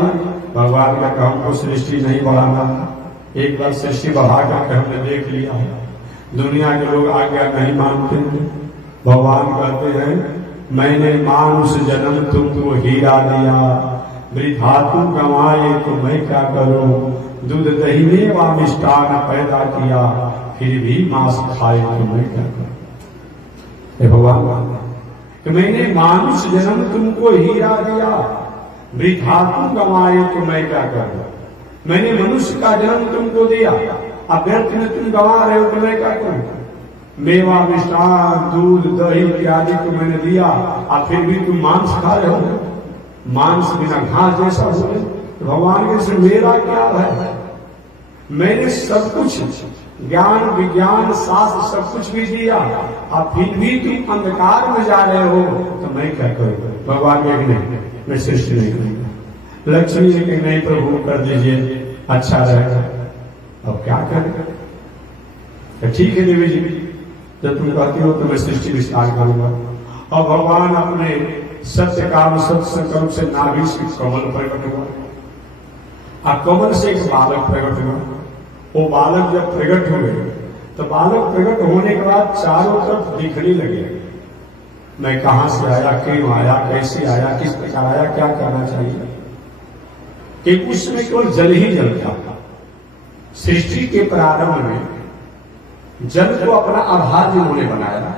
भगवान का काम को सृष्टि नहीं बढ़ाना, एक बार सृष्टि बढ़ा करके हमने देख लिया है। दुनिया के लोग आज्ञा नहीं मानते हैं। भगवान कहते हैं मैंने मानुष जन्म तुमको हीरा दिया, वृद्धा तुम कमाए तो मैं क्या करूं, दूध दही में व मिष्टान पैदा किया, फिर भी मांस खाए तो मैं क्या करूं। भगवान कि मैंने मानुष जन्म तुमको हीरा दिया, वृथा तुम गंवाए तो मैं क्या करूं। मैंने मनुष्य का जन्म तुमको दिया, अब व्यर्थ में तुम गंवा रहे हो तो मैं क्या करूं। मेवा मिष्ठान दूध दही इत्यादि को मैंने दिया, अब फिर भी तुम मांस खा रहे हो। मांस बिना घास जैसा हो, तो भगवान के से मेरा क्या है। मैंने सब कुछ ज्ञान विज्ञान शास्त्र सब कुछ भी दिया, अब फिर भी तुम अंधकार में जा रहे हो तो मैं क्या करूं। भगवान ने नहीं, मैं सृष्टि नहीं करूंगा। लक्ष्मी जी के नहीं प्रभु कर दीजिए, अच्छा रहेगा। अब क्या करें। तो ठीक है देवी जी, जब तुम कहती हो तो मैं सृष्टि विस्तार करूंगा। और भगवान अपने सत्य काम सत्य संकल्प से नाभि से कमल प्रकट हुआ, और कमल से एक बालक प्रकट हुआ। वो बालक जब प्रकट हुए तो बालक प्रकट होने के बाद चारों तरफ दिखने लगे, मैं कहां से आया, क्यों आया, कैसे आया, किस प्रकार आया, क्या करना चाहिए। कि उसमें केवल जल ही जल था। सृष्टि के प्रारंभ में जल को अपना आधार जिन्होंने बनाया,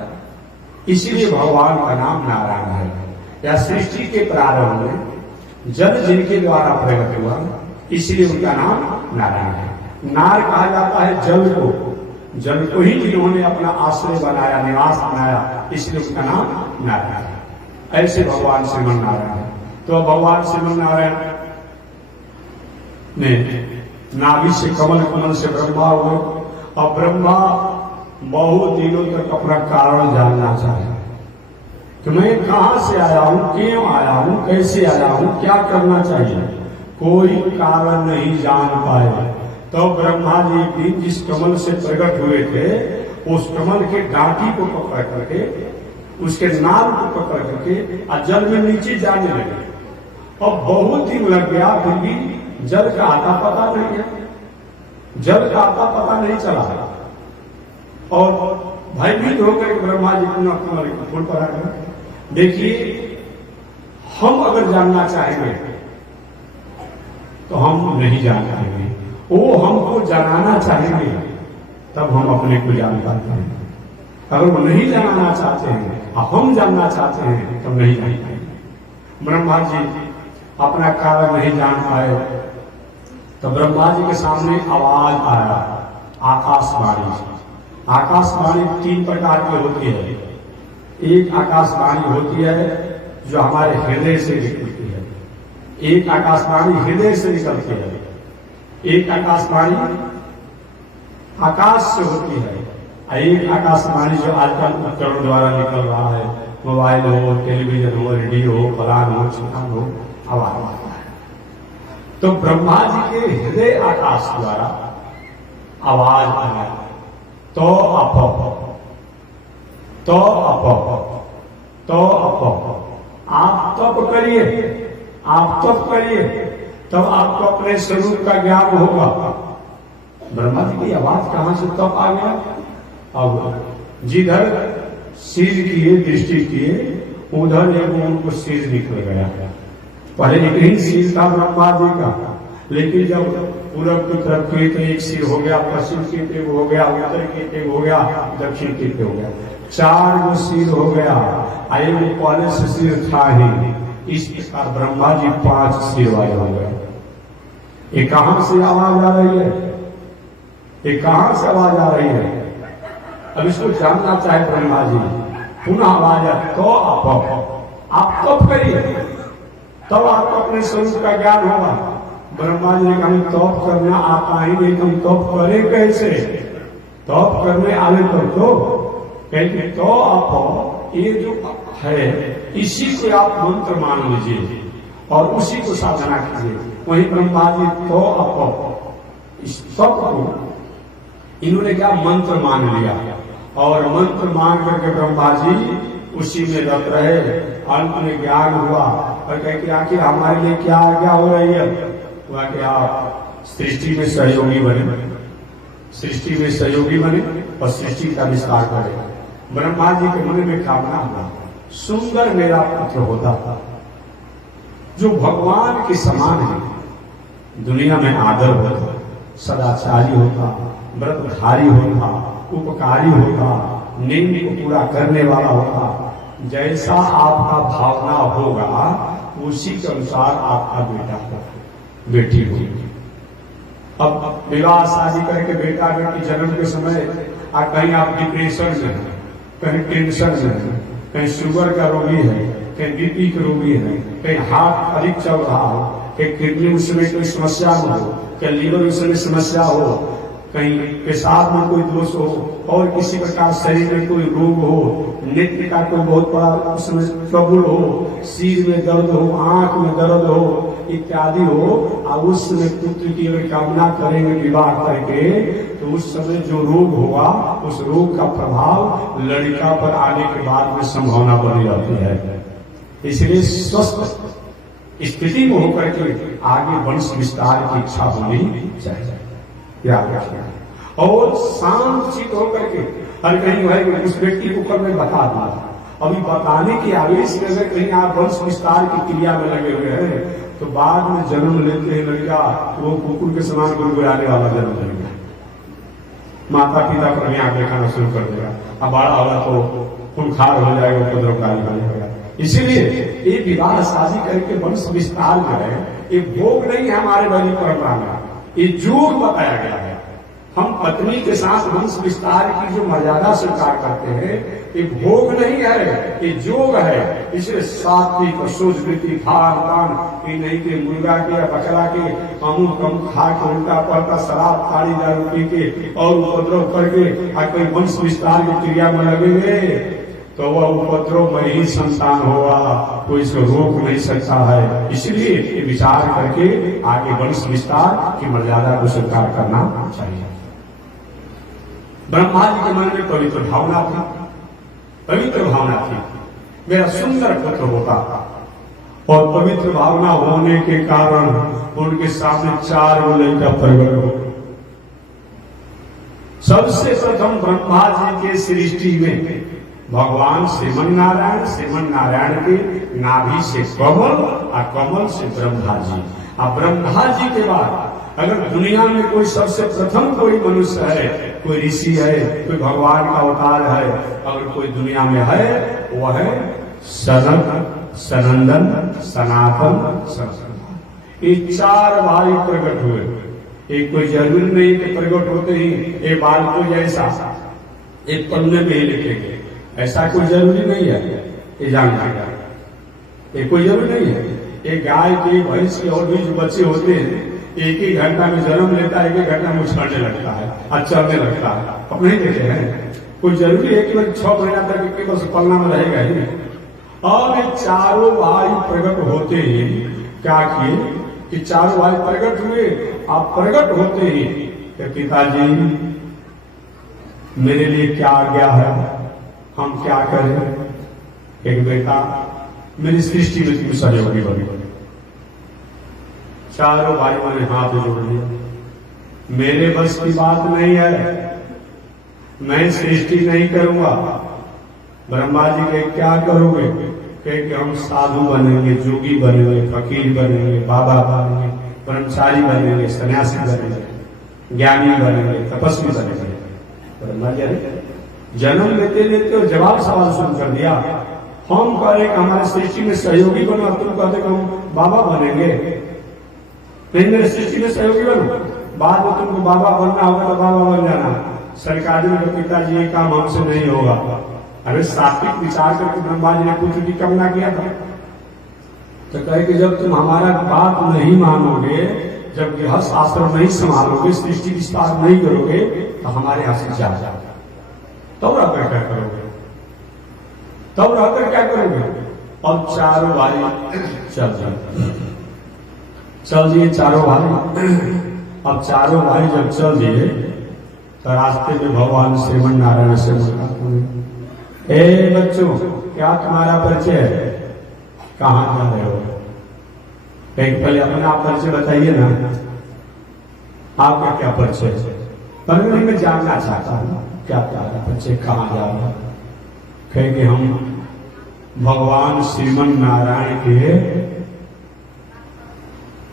इसीलिए भगवान का नाम नारायण है। या सृष्टि के प्रारंभ में जल जिनके द्वारा प्रकट हुआ, इसलिए उनका नाम नारायण है। नार कहा जाता है जल को ही जिन्होंने अपना आश्रय बनाया, निवास बनाया, इसलिए उसका नाम नारायण है। ऐसे भगवान श्रीमन नारायण है। तो भगवान श्रीमन नारायण ने नाभि से कमल, कमल से ब्रह्मा हुए, और ब्रह्मा बहुत दिनों तक अपना कारण जानना चाहे कि मैं कहां से आया हूं, क्यों आया हूं, कैसे आया हूं, क्या करना चाहिए। कोई कारण नहीं जान पाए। तो ब्रह्मा जी भी जिस कमल से प्रकट हुए थे, उस कमल के डांटी को पकड़ करके, उसके नाम को पकड़ करके और जल में नीचे जाने लगे। और बहुत दिन लग गया, फिर भी जल का आता पता नहीं है, जल का आता पता नहीं चला। और भयभीत होकर ब्रह्मा जी पुनः कमल के फूल पर आ गए। देखिए, हम अगर जानना चाहेंगे तो हम नहीं जान पाएंगे, वो हमको जानना चाहेंगे तब हम अपने को जान पाते हैं। अगर वो नहीं जानना चाहते हैं और हम जानना चाहते हैं तब नहीं जान पाएंगे। ब्रह्मा जी अपना कारण नहीं जान पाए, तो ब्रह्मा जी के सामने आवाज आया, आकाशवाणी। आकाशवाणी 3 प्रकार की होती है। एक आकाशवाणी होती है जो हमारे हृदय से निकलती है, एक आकाशवाणी हृदय से निकलती है, एक आकाशवाणी आकाश से होती है, एक आकाशवाणी जो आजकल उपकरण द्वारा निकल रहा है, मोबाइल हो, टेलीविजन हो, रेडियो हो, फलान हो, चिकान हो, आवाज आता है। तो ब्रह्मा जी के हृदय आकाश द्वारा आवाज आया, तो अप आप तप करिए, आप तप करिए, तब आपको अपने स्वरूप का ज्ञान होगा। ब्रह्मा जी की आवाज कहां से तप आ गया। अब जिधर सिर किए, दृष्टि किए, उधर एक उनको सिर निकल गया। पहले एक ही सिर था ब्रह्मा जी का, लेकिन जब पूरब की तरफ किए तो एक सिर हो गया, पश्चिम की तरफ हो गया, उत्तर की तरफ हो गया, दक्षिण की तरफ हो गया, 4 गो सिर हो गया। आए वो पहले से सिर था ही, इस प्रकार ब्रह्मा जी 5 सिर वाले हो गए। ये कहां से आवाज आ रही है, ये कहां से आवाज आ रही है। अब इसको जानना चाहे ब्रह्मा जी, पुनः आवाज है, तो आप तप करिए, तब आपको अपने स्वरूप का ज्ञान होगा। ब्रह्मा जी ने कहा तप करना आता ही नहीं, तुम तप करे कैसे। तप करने आने पर तो कहते तो आप ये जो है इसी को आप मंत्र मान लीजिए और उसी को साधना कीजिए। वही ब्रह्मा जी तो आप इस तप को इन्होंने क्या मंत्र मान लिया, और मंत्र मान करके ब्रह्मा जी उसी में रत रहे। अंत में ज्ञान हुआ और कहते आखिर हमारे लिए क्या आज्ञा हो रही है। हुआ कि आप सृष्टि में सहयोगी बने, सृष्टि में सहयोगी बने और सृष्टि का विस्तार करें। ब्रह्मा जी के मन में कामना हुआ, सुंदर मेरा पुत्र होता था जो भगवान के समान है, दुनिया में आदर होता, सदाचारी होता, व्रतधारी होता, उपकारी होता, नियम को पूरा करने वाला होता, जैसा आपका भावना होगा उसी के अनुसार आपका बेटा होगा, बेटी होगी। अब विवाह शादी करके बेटा बेटी जन्म के समय कहीं आप डिप्रेशन में हैं, कहीं टेंशन में हैं, कहीं शुगर का रोगी है, कहीं बीपी का रोगी है, कहीं हार्ट अधिक चल रहा हो, कहीं किडनी उसमें कोई समस्या हो, कहीं लीवर उसमें समस्या हो, कहीं पेशाब में कोई दोष हो, और किसी प्रकार शरीर में कोई रोग हो, नेत्र का कोई बहुत बड़ा उसमें ट्रबल हो, सिर में दर्द हो, आंख में दर्द हो इत्यादि हो, और उस समय पुत्र की अगर कामना करेंगे विवाह करके तो उस समय जो रोग होगा उस रोग का प्रभाव लड़का पर आने के बाद में संभावना बनी रहती है। इसलिए स्वस्थ स्थिति में होकर के आगे वंश विस्तार की इच्छा होनी चाहिए, याद रखिए। और शांत चित होकर के हर कहीं भाई उस व्यक्ति को कल मैं बता दूंगा, अभी बताने के आवेश में अगर कहीं आप वंश विस्तार की क्रिया में लगे हुए हैं तो बाद में जन्म लेते हैं लड़का वो कुकुर के समान गुड़गुड़ाने वाला जन्म लेगा, माता पिता पर आंख दिखाना शुरू कर देगा, अब बड़ा होगा तो खूंखार हो जाएगा, उपद्रवकारी हो जाएगा। इसीलिए ये विवाह शादी करके वंश विस्तार जो है ये भोग नहीं है हमारे वैदिक परंपरा में, ये जोग बताया गया है। हम पत्नी के साथ वंश विस्तार की जो मर्यादा स्वीकार करते हैं ये भोग नहीं है, ये जोग है। इसलिए सात्विक संस्कृति खान पान ये नहीं कि मुर्गा के या बकरा के अमुक कम खा के उल्टा पड़ता शराब ताड़ी दारू पी के और उपद्रव करके कोई वंश विस्तार की क्रिया में लगेंगे तो वह उपद्रव में ही संतान होगा, कोई इसको रोक नहीं सकता है। इसलिए विचार करके आगे वंश विस्तार की मर्यादा को स्वीकार करना चाहिए। ब्रह्मा जी के मन में पवित्र भावना थी, पवित्र भावना थी मेरा सुंदर पुत्र होता, और पवित्र भावना होने के कारण उनके सामने 4 लड़का प्रकट हो। सबसे प्रथम ब्रह्मा जी के सृष्टि में भगवान श्रीमन नारायण के नाभि से कमल और कमल से ब्रह्मा जी, और ब्रह्मा जी के बाद अगर दुनिया में कोई सबसे प्रथम कोई मनुष्य है, कोई ऋषि है, कोई भगवान का अवतार है, अगर कोई दुनिया में है वो है सनत सनंदन सनातन सनातन। ये 4 भाई प्रकट हुए। एक कोई जरूरी नहीं कि प्रकट होते ही ये बाल को जैसा एक पन्ने में ही लिखेंगे, ऐसा कोई जरूरी नहीं है, ये जानना ये कोई जरूरी नहीं है। एक गाय की भैंस की और भी जो बच्चे होते हैं एक ही घंटा में जन्म लेता है, एक ही घंटा में उछलने लगता है और चलने लगता है, अब नहीं देखे हैं। कोई जरूरी है कि वह 6 महीना तक के बस पलना में रहेगा ही नहीं। और ये 4 भाई प्रकट होते ही क्या किए कि 4 भाई प्रकट हुए, आप प्रकट होते ही पिताजी मेरे लिए क्या आज्ञा है, हम क्या करें। एक बेटा मेरी सृष्टि में तुम सहयोगी बनी। 4 भाइयों ने हाथ जोड़ लिया, मेरे बस की बात नहीं है, मैं सृष्टि नहीं करूंगा। ब्रह्मा जी के क्या करोगे, कहे कि हम साधु बनेंगे, जोगी बनेंगे, फकीर बनेंगे, बाबा बनेंगे, ब्रह्मचारी बनेंगे, सन्यासी बनेंगे, ज्ञानी बनेंगे, तपस्वी बनेंगे। ब्रह्मा जी जन्म लेते लेते और जवाब सवाल शुरू कर दिया। हम कहे कि हमारे सृष्टि में सहयोगी बनो, अब तुम कहते हम बाबा बनेंगे। मेरे सृष्टि में सहयोगी बनो, बाद में तुमको बाबा बनना होगा तो बाबा बन जाना। सरकारी में पिताजी ये काम हमसे नहीं होगा। अरे सात्विक विचार करके ब्रह्मा जी ने पुत्र की कामना किया था, तो कहे कि जब तुम हमारा बात नहीं मानोगे, जब गृहस्थ आश्रम नहीं संभालोगे, सृष्टि विस्तार नहीं करोगे तो हमारे यहां से जा जाओ। तब रहकर क्या करोगे, तब रहकर क्या करोगे। अब 4 भाई चल दिए 4 भाई। अब 4 भाई जब चल दिए तो रास्ते में भगवान श्रीमन नारायण से मुलाकात हुई। ए बच्चों, क्या तुम्हारा परिचय है, कहाँ जा रहे हो। एक पहले अपना परिचय बताइए ना, आपका क्या परिचय है। पर मैं जानना चाहता हूँ क्या तुम्हारा परिचय, कहाँ जा रहा है। कहे कि हम भगवान श्रीमन नारायण के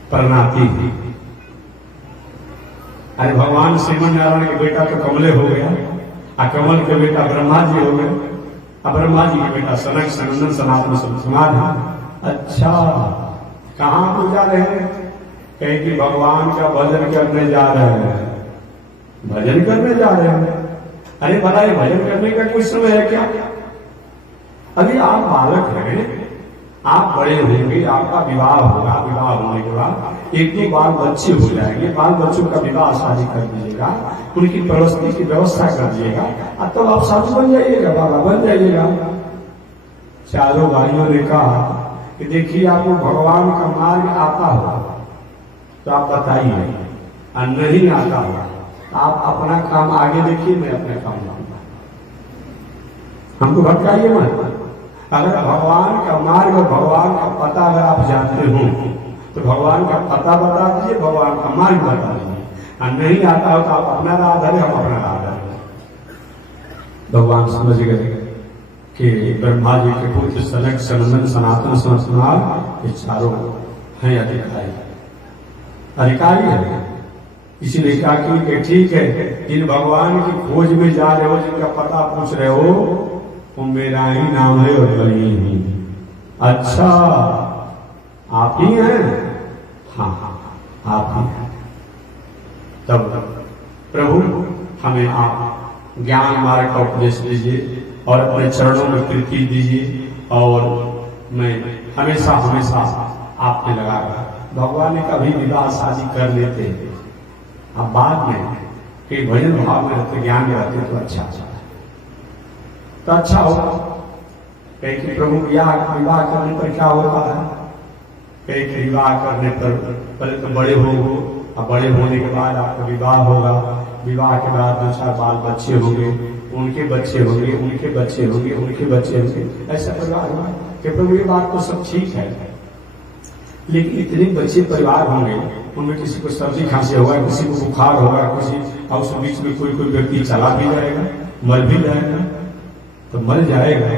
प्रणाती थी। अरे भगवान श्रीमन नारायण के बेटा तो कमले हो गया, और कमल के बेटा ब्रह्मा जी हो गए। अब ब्रह्मा जी के बेटा सनक सनंदन सनातन समाज है। अच्छा, कहाँ को जा रहे हैं? कहे कि भगवान का भजन करने जा रहे हैं। भजन करने जा रहे हैं? अरे भला ये भजन करने का कोई समय है क्या? अभी आप बालक हैं, आप बड़े होंगे, आपका विवाह होगा, विवाह होने के बाद एक दो बाल बच्चे हो जाएंगे, बाल बच्चों का विवाह शादी कर दीजिएगा, उनकी प्रवृत्ति की व्यवस्था कर दीजिएगा, अब तो आप साधु बन जाइएगा, बाबा बन जाइएगा। चारों भाइयों ने कहा कि देखिए आपको भगवान का मार्ग आता हो तो आप बताइए, और नहीं आता हो आप अपना काम आगे देखिए, मैं अपना काम लाऊंगा, हमको भटकाइए मत। अगर भगवान का मार्ग और भगवान का पता अगर आप जानते हो तो भगवान का पता बता दीजिए, भगवान का मार्ग बता दीजिए, और नहीं आता हो तो आप अपना राह धरे, हम अपना राह धरे। भगवान समझ गए कि ब्रह्मा जी के पुत्र सनक सनंदन सनातन सनत ये चारों हैं अधिकारी है। इसीलिए कहा कि ठीक है, जिन भगवान की खोज में जा रहे हो, जिनका पता पूछ रहे हो, वो मेरा ही नाम है और बनी ही। अच्छा, आप ही हैं? हाँ, आप ही हैं। तब प्रभु हमें आप ज्ञान मार्ग का उपदेश दीजिए और अपने चरणों में प्रीति दीजिए, और मैं हमेशा हमेशा आपने लगा। भगवान ने कभी विवाह शादी कर लेते, अब बाद में कि भजन भाव में रहते, ज्ञान में रहते तो अच्छा तो अच्छा होगा। कहीं कि प्रभु विवाह करने पर क्या होता है? कहीं कि विवाह करने पर पहले तो बड़े हो, अब बड़े होने के बाद आपका विवाह होगा, विवाह के बाद 2-4 बाल बच्चे होंगे, उनके बच्चे होंगे, उनके बच्चे होंगे, उनके बच्चे होंगे, ऐसा परिवार होगा। कि प्रभु ये बात तो सब ठीक है, लेकिन इतने बच्चे परिवार होंगे, उनमें किसी को सर्दी खांसी होगा, किसी को बुखार होगा, किसी और उस बीच में कोई व्यक्ति चला भी जाएगा, मर भी जाएगा। तो मर जाएगा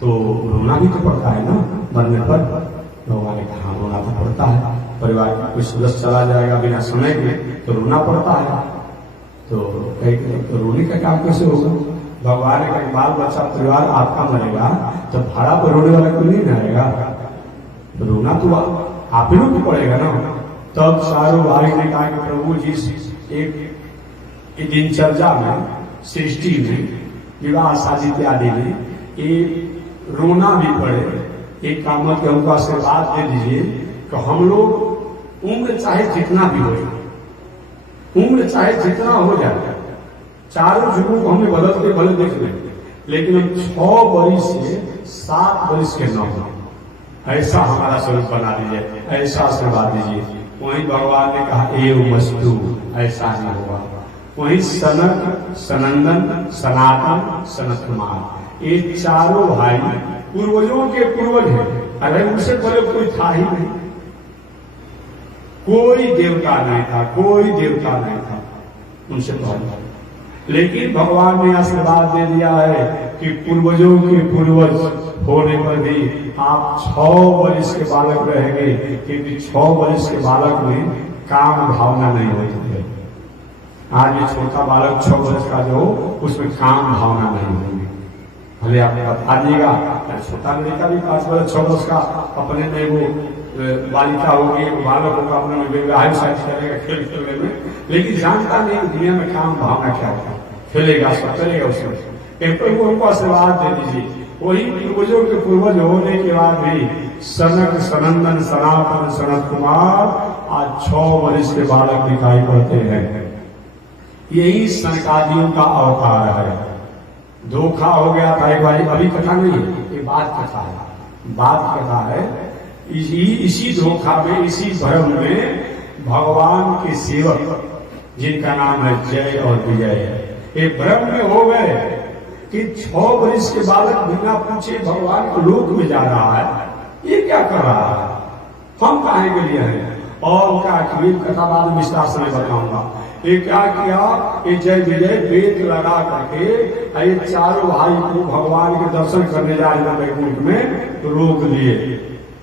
तो रोना भी तो पड़ता है ना, मरने पर। भगवान ने कहा रोना तो पड़ता है, परिवार का कोई सदस्य चला जाएगा बिना समय के तो रोना पड़ता है। तो तो रोने का काम कैसे होगा? भगवान ने कहा बाल बच्चा परिवार आपका मरेगा तो भाड़ा पर रोने वाला कोई नहीं आएगा, तो रोना तो आप ही को पड़ेगा ना। तब सारों भाई ने कहा कि प्रभु जी एक दिनचर्या में, सृष्टि में, विवाह शादी इत्यादि में ये रोना भी पड़े, एक कामत के हमको आशीर्वाद दे दीजिए कि हम लोग उम्र चाहे जितना भी हो, उम्र चाहे जितना हो जाए, चारों जुगों को हमें बदलते भले देख लें, लेकिन हम 6 वर्ष से 7 वर्ष के न हो, ऐसा हमारा स्वरूप बना दीजिए, ऐसा आशीर्वाद दीजिए। वहीं भगवान ने कहा एव वस्तु, ऐसा नहीं होगा। वहीं सनक सनंदन सनातन सनत कुमार, ये चारों भाई पूर्वजों के पूर्वज हैं। अरे उनसे पहले कोई था ही नहीं, कोई देवता नहीं था, कोई देवता नहीं था उनसे पहले। लेकिन भगवान ने आशीर्वाद दे दिया है कि पूर्वजों के पूर्वज होने पर भी आप 6 वर्ष के बालक रहेंगे, क्योंकि 6 वर्ष के बालक में काम भावना नहीं होती है। आज ये छोटा बालक 6 वर्ष का जो उसमें काम भावना नहीं होगी। भले आप बता दीजिएगा, छोटा लड़का भी 5 वर्ष 6 वर्ष का अपने में वो बालिका होगी, बालक होगा, अपने में विवाह शादी करेगा खेल खेलने में, लेकिन जानता नहीं दुनिया में काम भावना क्या होता है, खेलेगा सब करेगा उसमें। प्रभु हमको आशीर्वाद दे दीजिए। वही पूर्वजों के पूर्वज होने के बाद भी सनक सनंदन सनातन सनत कुमार आज 6 वर्ष के बालक दिखाई पड़ते हैं। यही सनकादियों का अवतार है। धोखा हो गया था एक बार, अभी कथा नहीं है, ये बात कथा है, बात कथा है। इसी धोखा में, इसी भ्रम में भगवान के सेवक जिनका नाम है जय और विजय, ये भ्रम में हो गए कि 6 वर्ष के बालक बिना पूछे भगवान के लोक में जा रहा है, ये क्या कर रहा है, हम काहे के लिए हैं। और क्या कथा बाद में विस्तार से मैं बताऊंगा। ये क्या किया, ये जय विजय वेद लगा करके ये चारों भाई को भगवान के दर्शन करने जा रहे वैकुंठ में तो रोक लिए।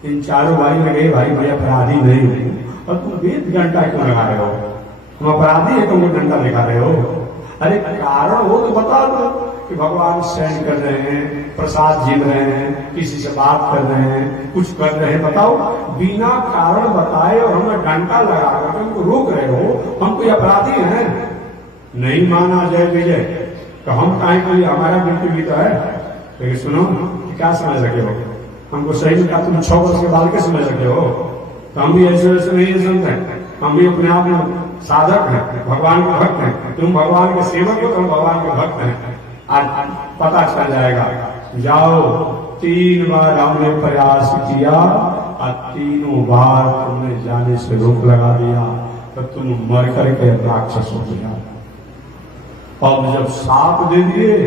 इन चारों भाई में गए, भाई मैं अपराधी नहीं हूँ और तुम वेद घंटा क्यों लगा रहे हो, हम अपराधी है तुमको डंडा दिखा रहे हो। अरे कारण हो तो बता दो, कि भगवान शयन कर रहे हैं, प्रसाद जीत रहे हैं, किसी से बात कर रहे हैं, कुछ कर रहे हैं, बताओ बिना कारण बताए और हमें डंडा लगा कर उनको रोक रहे हो, हम कोई अपराधी हैं? नहीं माना जय विजय तो हम काहे के लिए, हमारा ड्यूटी भी तो है। लेकिन सुनो, क्या समझ रखे हो? हमको सही में कहा तुम 6 वर्ष के बाल के समझ रखे हो? तो हम भी ऐसे वैसे नहीं समझते, हम भी अपने आप में साधक हैं, भगवान के भक्त हैं। तुम भगवान के सेवक हो, तुम भगवान के भक्त हैं। आज पता चल जाएगा। जाओ, 3 बार हमने प्रयास किया और तीनों बार तुमने जाने से रोक लगा दिया, तो तुम मर करके राक्षस हो गया। और जब साप दे दिए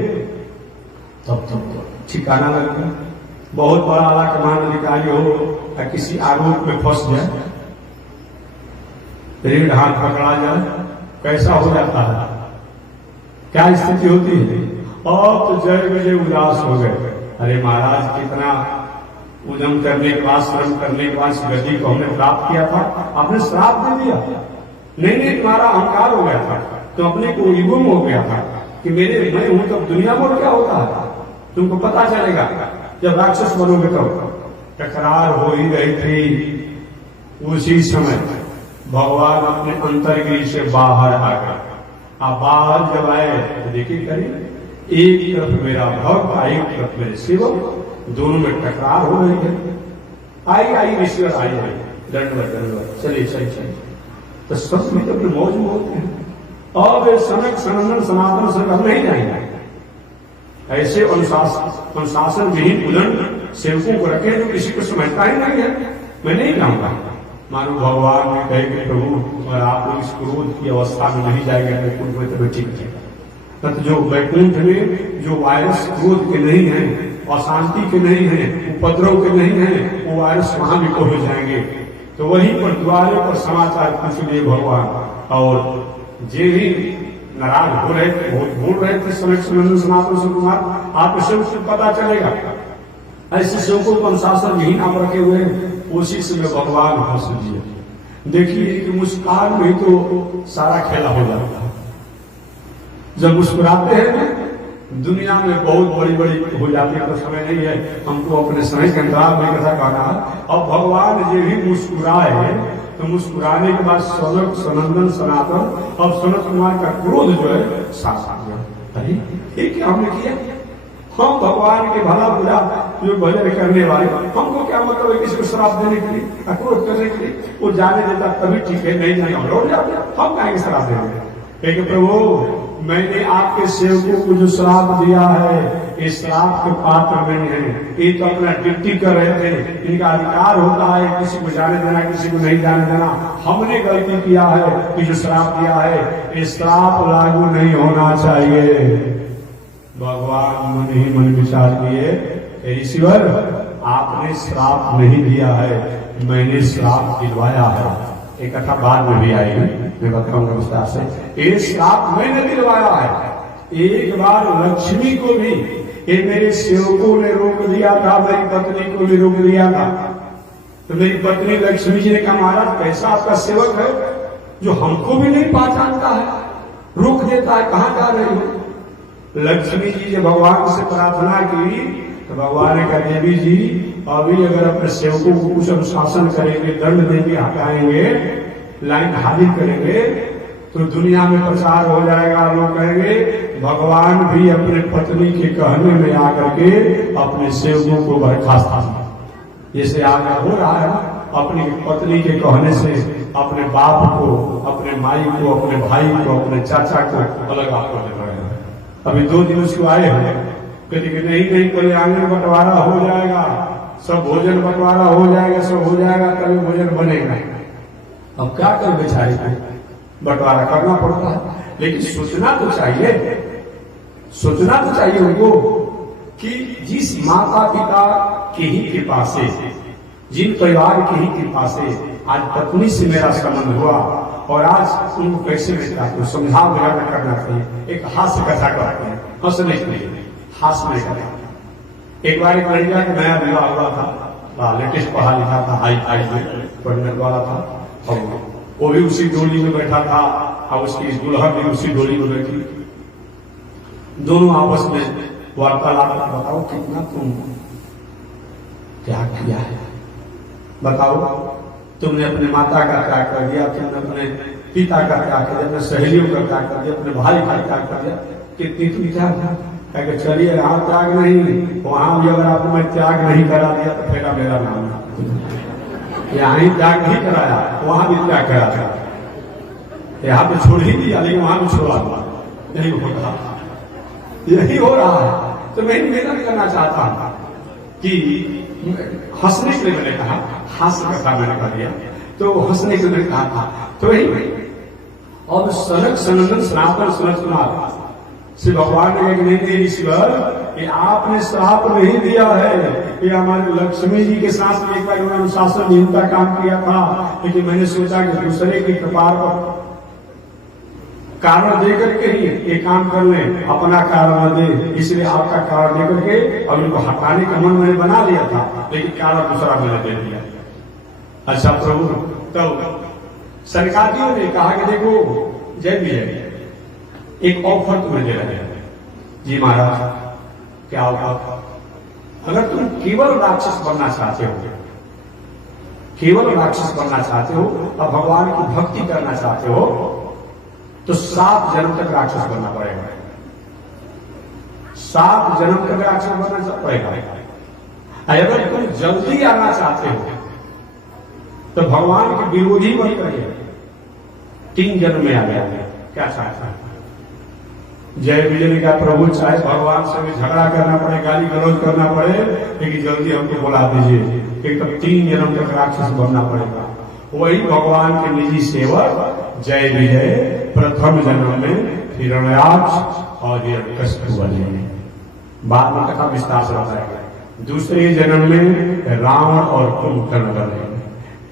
तब तो ठिकाना लग गया। बहुत बड़ा आला कमान अधिकारी हो या किसी आरोप में फंस जाए, रीढ़ हाथ पकड़ा जाए, कैसा हो जाता है, क्या स्थिति होती है? और तो जय विजय उदास हो गए। अरे महाराज, कितना उद्यम करने के बाद, श्रम करने के बाद इस गति को हमने प्राप्त किया था, आपने श्राप दे दिया। नहीं, तुम्हारा अहंकार हो गया था, तो अपने को ईगो में हो गया था कि मेरे मैं हूं तो दुनिया में क्या होता है। तुमको पता चलेगा जब राक्षस बनोगे तो। टकरार हो ही रही थी, उसी समय भगवान अपने अंतर्गृह से बाहर आ गए। आप बाहर जब आए तो देखिए करिए, एक तरफ मेरा भक्त, एक तरफ मेरे सेवक, दोनों में टकरार हो रही है। आई ईश्वर आई, दंडवत चलिए। तो सब मित्र तो मौज में होते हैं और वे समय सनातन से हम नहीं जाएंगे। ऐसे अनुशासन विहीन उदंड सेवकों को रखे जो किसी को समझता ही नहीं है। मैं नहीं जाऊंगा। मानो भगवान ने कहे कि प्रभु अगर आप लोग इस क्रोध की अवस्था में नहीं जाएंगे वैकुंठ में, तो ठीक है। तो जो वैकुंठ में जो वायरस क्रोध के नहीं है, अशांति के नहीं है, उपद्रव के नहीं है, वो वायरस वहां भी हो जाएंगे। तो वहीं पर द्वारे पर समाचार पूछ लिए भगवान, और जे भी नाराज हो रहे थे, बहुत बोल रहे थे, समय सनातन से कुमार आप इससे पता चलेगा। ऐसे सेवकों को अनुशासन विहीन आप रखे हुए, उसी समय भगवान हंस दिए। देखिए कि मुस्कान में तो सारा खेला हो जाता है। जब मुस्कुराते हैं ना, दुनिया में बहुत बड़ी हो जाती है, तो समय नहीं है हमको अपने समय के अंतराल में कथा कहना है। अब भगवान जो भी मुस्कुराए तो मुस्कुराने के बाद सनक सनंदन सनातन, अब सनत कुमार का क्रोध जो है साफ आ गया। अरे ये क्या हमने किया? हम भगवान के भला बुरा जो भजन करने वाले, हमको क्या मतलब है किसी को श्राप देने के लिए, क्रोध करने के लिए? वो जाने देता तभी ठीक है, नहीं जाने हम लौट जाते, हम कहेंगे श्राप देंगे। कहेंगे प्रभु मैंने आपके सेवकों को जो श्राप दिया है, इस श्राप के पात्र नहीं है। ये तो अपना ड्यूटी कर रहे थे, इनका अधिकार होता है किसी को जाने देना, किसी को नहीं जाने देना। हमने गलती किया है कि जो श्राप दिया है, ये श्राप लागू नहीं होना चाहिए। भगवान मन ही मन विचार किए, ईश्वर आपने श्राप नहीं दिया है, मैंने श्राप दिलवाया है। एक कथा बाद में भी आएगी, मैं बताऊंगा विस्तार से। ये श्राप मैंने दिलवाया है। एक बार लक्ष्मी को भी ये मेरे सेवकों ने रोक दिया था, मेरी पत्नी को भी रोक दिया था। तो मेरी पत्नी लक्ष्मी जी ने कहा महाराज कैसा आपका सेवक है जो हमको भी नहीं पहचानता है, रोक देता है, कहां जा रही हो? लक्ष्मी जी ने भगवान से प्रार्थना की तो भगवान ने कहा देवी जी अभी अगर अपने सेवकों को कुछ अनुशासन करेंगे, दंड देंगे, हटाएंगे, लाइन खाली करेंगे तो दुनिया में प्रचार हो जाएगा। लोग कहेंगे भगवान भी अपने पत्नी के कहने में आकर के अपने सेवकों को बर्खास्त, जैसे आगे हो रहा है अपनी पत्नी के कहने से अपने बाप को, अपने माई को, अपने भाई को, अपने चाचा को अलग आपको दे रहे हैं। अभी 2 दिन उसको आए हैं, कहते कि नहीं कोई आंगन बंटवारा हो जाएगा, सब भोजन बंटवारा हो जाएगा, सब हो जाएगा तभी भोजन बनेगा। अब क्या कर बेचारे को बंटवारा करना पड़ता है, लेकिन सोचना तो चाहिए उनको कि जिस माता पिता के ही कृपा से, जिन परिवार की ही कृपा से आज पत्नी से मेरा संबंध हुआ और आज उनको कैसे मिलता है, समझा बुझाना करना चाहिए। एक हास्य कथा करते हैं, हंसने के लिए, हास्य कथा। एक बार एक लड़का का नया विवाह हुआ था, लेटेस्ट पढ़ा लिखा था, हाई में पढ़ने वाला था, और वो भी उसी डोली में बैठा था और उसकी दुल्हन भी उसी डोली में बैठी। दोनों आपस में वार्तालाप, बताओ कितना तुम क्या किया है, बताओ तुमने अपने माता का त्याग कर दिया, तुमने अपने पिता का त्याग कर दिया, अपने सहेलियों का त्याग कर दिया, अपने भाई का त्याग कर दिया, कितनी तुम त्याग था। कह चलिए यहाँ त्याग नहीं, वहां भी अगर आपको मैं त्याग नहीं करा दिया तो फिर मेरा नाम नहीं, यहाँ ही त्याग नहीं कराया, वहां भी त्याग करा था, यहाँ पे छोड़ ही दिया लेकिन वहां भी छोड़ा हुआ, यही होता, यही हो रहा है। तो मैं निवेदन करना चाहता हूं कि हंसने के लिए मैंने कहा, हास्य कथा मैंने कर दिया, तो हंसने के लिए कहा था, तो वही और सनक सनंदन सनातन सनत कुमार श्री भगवान ने नहीं दिए ईश्वर कि आपने श्राप नहीं दिया है कि हमारे लक्ष्मी जी के साथ में एक बार उन्होंने अनुशासनहीनता काम किया था, लेकिन मैंने सोचा कि दूसरे की कृपा पर कारण देकर के ही ये काम कर ले, अपना कारण दे, इसलिए आपका कारण देकर के और उनको हटाने का मन मैंने बना लिया था, लेकिन कारण दूसरा मैंने दे दिया। अच्छा प्रभु, तो सरकारियों ने कहा कि देखो जय विजय, एक ऑफर तुम्हें दे रहे हैं। जी महाराज, क्या ऑफर? अगर तुम केवल राक्षस बनना चाहते हो, केवल राक्षस बनना चाहते हो और भगवान की भक्ति करना चाहते हो, तो 7 जन्म तक राक्षस बनना पड़ेगा, 7 जन्म तक राक्षस बनना पड़ेगा। अगर तुम जल्दी आना चाहते हो तो भगवान के विरोधी बन करके 3 जन्म में आ गया। क्या चाहता है? जय विजय ने कहा प्रभु चाहे भगवान से भी झगड़ा करना पड़े, गाली गलौज करना पड़े, लेकिन जल्दी हमको बुला दीजिए, कि तब 3 जन्म तक राक्षस बनना पड़ेगा। वही भगवान के निजी सेवक जय विजय प्रथम जन्म में हिरण्याक्ष और हिरण्यकश्यप बने, बाद में कथा विस्तार से बताएगा। दूसरे जन्म में रावण और कुंभकर्ण बने,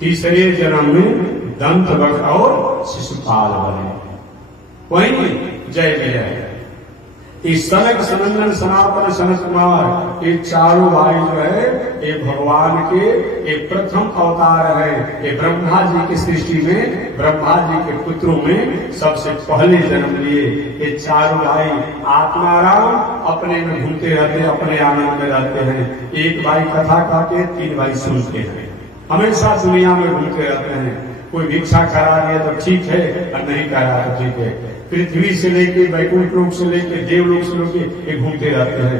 तीसरे जन्म में दंतवक्र और शिशुपाल बने। वही जय विजय इस सनक सनंदन सनातन सनत कुमार, ये चारों भाई जो है ये भगवान के एक प्रथम अवतार है। ये ब्रह्मा जी की सृष्टि में, ब्रह्मा जी के पुत्रों में सबसे पहले जन्म लिए। ये चारों भाई आत्माराम अपने में घूमते रहते हैं, अपने आनंद में रहते हैं। एक भाई कथा कहते, 3 भाई सुनते हैं, हमेशा दुनिया में घूमते रहते हैं। कोई भिक्षा करा दिया तो ठीक है और नहीं करा तो ठीक है। पृथ्वी से लेके वैकुंठ लोक से लेके देवलोक से लेके ये घूमते रहते हैं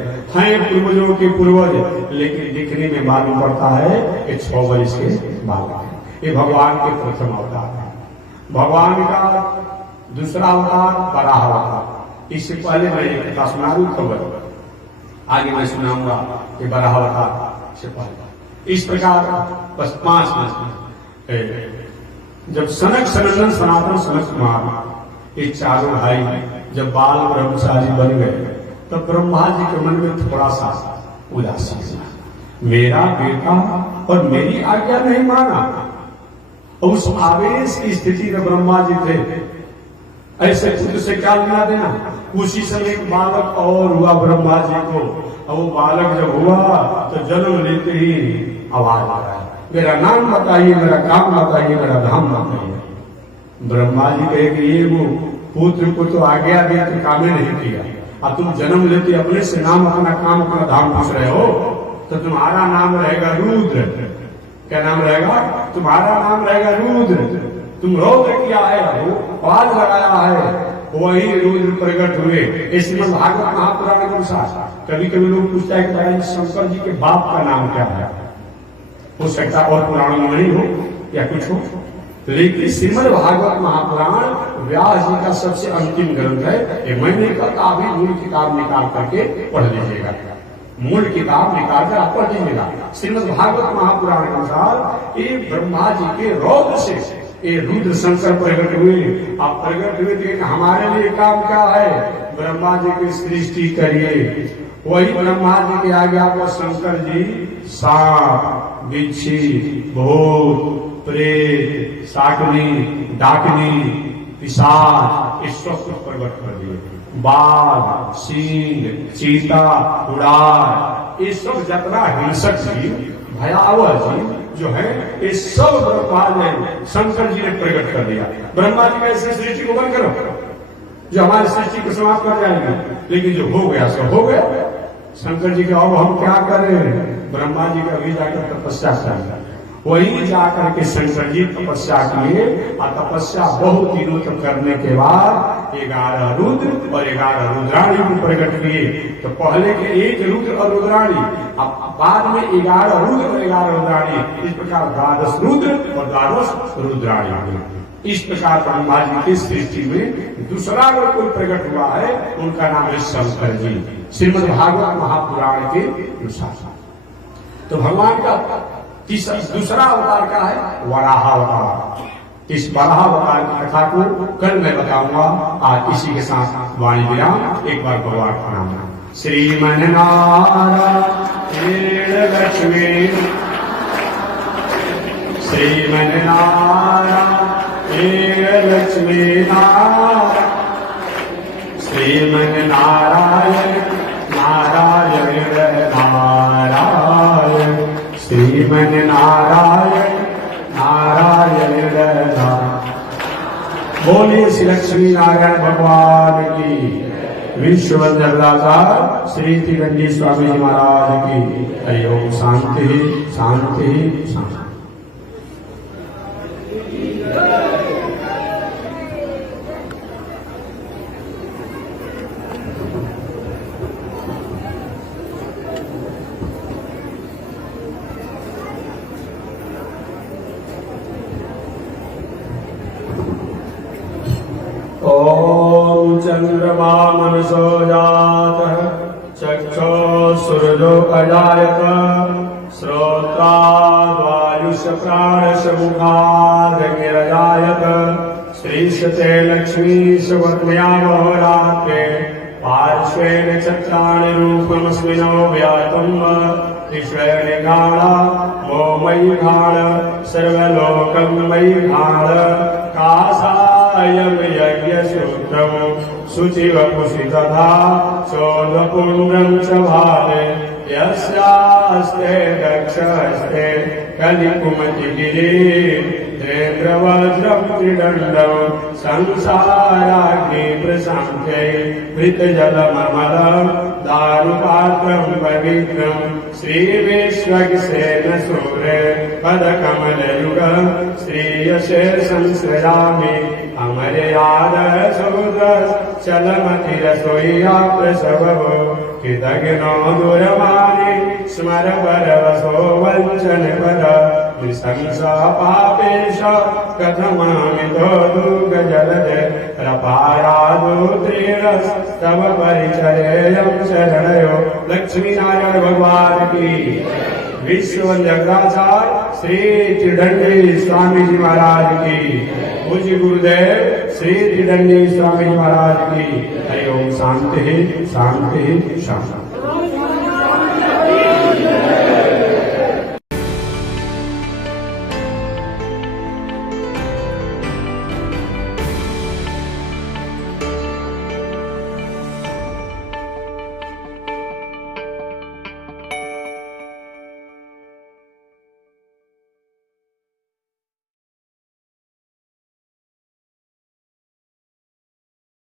पूर्वजों के पूर्वज, लेकिन दिखने में मालूम पड़ता है कि 6 वर्ष के बालक है। ये भगवान के प्रथम अवतार है। भगवान का दूसरा अवतार बराह अवतार। इससे पहले मैं एक कथा सुना दूं, खबर आगे मैं सुनाऊंगा कि बराह अवतार से पहले। इस प्रकार बस 5 मिनट जब सनक सनंदन सनातन सनत कुमार ये चारों भाई जब बाल ब्रह्मचारी बन गए, तब ब्रह्मा जी के मन में थोड़ा सा उदासी, मेरा बेटा और मेरी आज्ञा नहीं माना। और उस आवेश की स्थिति में ब्रह्मा जी थे, ऐसे पुत्र से क्या लेना देना। उसी समय एक बालक और हुआ ब्रह्मा जी को, और वो बालक जब हुआ तो जन्म लेते ही आवाज आ रहा है, मेरा नाम बताइए, मेरा काम बताइए, मेरा धाम बताइए। ब्रह्मा जी कहे कि ये वो पुत्र को तो आज्ञा दी तो कामे नहीं किया, अब तुम जन्म लेते अपने से नाम, अपना काम, अपना धाम पूछ रहे हो, तो तुम्हारा नाम रहेगा रुद्र। क्या नाम रहेगा? तुम्हारा नाम रहेगा रुद्र। तुम रौद्र किया है, आवाज लगाया है, वही रुद्र प्रकट हुए। इसमें भागवत महापुराण के अनुसार कभी कभी लोग पूछता है कि शंकर जी के बाप का नाम क्या है। हो सकता और पुराणों में नहीं हो या कुछ हो, लेकिन श्रीमद् भागवत महापुराण व्यास जी का सबसे अंतिम ग्रंथ है। ये मैंने कहा अभी मूल किताब निकाल करके पढ़ लीजिएगा, मूल किताब निकाल कर आप पढ़ लीजिएगा। श्रीमद् भागवत महापुराण के अनुसार ये ब्रह्मा जी के रौद्र से ये रुद्र शंकर प्रकट हुए। आप प्रकट हुए थे, हमारे लिए काम क्या है? ब्रह्मा जी की सृष्टि करिए। वही ब्रह्मा जी के आज्ञा पर शंकर जी सांप, बिच्छी, भूत, प्रेत, शाकनी, डाकनी, पिशाच इस सब कुछ प्रकट कर दिए। बाघ, सिंह, चीता, उड़ार, ये सब जतना हिंसक जीव, भयावह जीव जो है, ये सब ब्रह्मा ने, शंकर जी ने प्रकट कर दिया। ब्रह्मा जी कैसे सृष्टि को बंद करो, जो हमारी सृष्टि को समाप्त कर जाएंगे, लेकिन जो हो गया सो हो गया। शंकर जी के अब हम क्या करें? ब्रह्मा जी का भी जाकर तपस्या करें। वही जाकर के शंकर जी तपस्या किए और तपस्या बहुत दिनों तक करने के बाद 11 रुद्र और 11 रुद्राणी को प्रकट किए। तो पहले के एक रुद्र और रुद्राणी, अब बाद में 11 रुद्र और 11 रुद्राणी, इस प्रकार 12 रुद्र और 12 रुद्राणी। इस प्रकार ब्रह्मा जी की सृष्टि में दूसरा अगर कोई प्रकट हुआ है, उनका नाम है शंकर जी, श्रीमद् भागवत महापुराण के अनुसार। तो भगवान का दूसरा अवतार का है वराह अवतार। इस वराह अवतार की कथा को कल मैं बताऊंगा। आज इसी के साथ वाणी विराम। एक बार भगवान का नाम श्रीमन नारायण लक्ष्मी, श्रीमन नारायण लक्ष्मी नारायण, श्रीमन नारायण नारायण नारायण, श्रीमन नारायण नारायण नारायण। बोलिए श्री लक्ष्मी नारायण भगवान की, विश्व वंदनाचार्य श्री त्रिदंडी स्वामी जी महाराज की। हरि ओम। शांति शांति शांति। ओम चंद्रमा मनसो जातः, चक्षो सूर्यो अजायत, श्रोत्राद्वायुष प्राणश मुखादगिरजायत, श्रीशते लक्ष्मीश वर्मया महोरात्रे, पार्श्वे नक्षत्राणि रूपमस्मिनो व्यातम्, ईश्वरे घाण वो मयि घाण, सर्वलोकं मयि घाण, कासायं यज्ञसूत्रम् शुचिवपुषि तथा चोदपुण्ड्रं च भाले, यस्यास्ते दक्षस्ते कलिकुमतिगिरिः, तेन्द्रवज्रं त्रिदण्डं संसाराग्नि प्रशान्त्यै, घृतजलममलं दारुपात्रं पवित्रं, श्रीविश्वक्सेन सूरे पदकमलयुगं, श्रीयशे संश्रयामि अमर्याद समुद्र चलमतिरसोय्या प्रसवो, कृतघ्नो दूरवाणी स्मर परवसो वञ्चन पद, नृशंसा पापेश कथमामितो दुर्गजलदे, प्रपायादुत्रीणस्तव परिचरेयं शरणयो। लक्ष्मी नारायण भगवान की, विश्व वंदनाचार्य श्री त्रिदंडी स्वामी जी महाराज की, पूज्य गुरुदेव श्री त्रिदंडी स्वामी जी महाराज की। हरि ओम। शांति शांति शांति।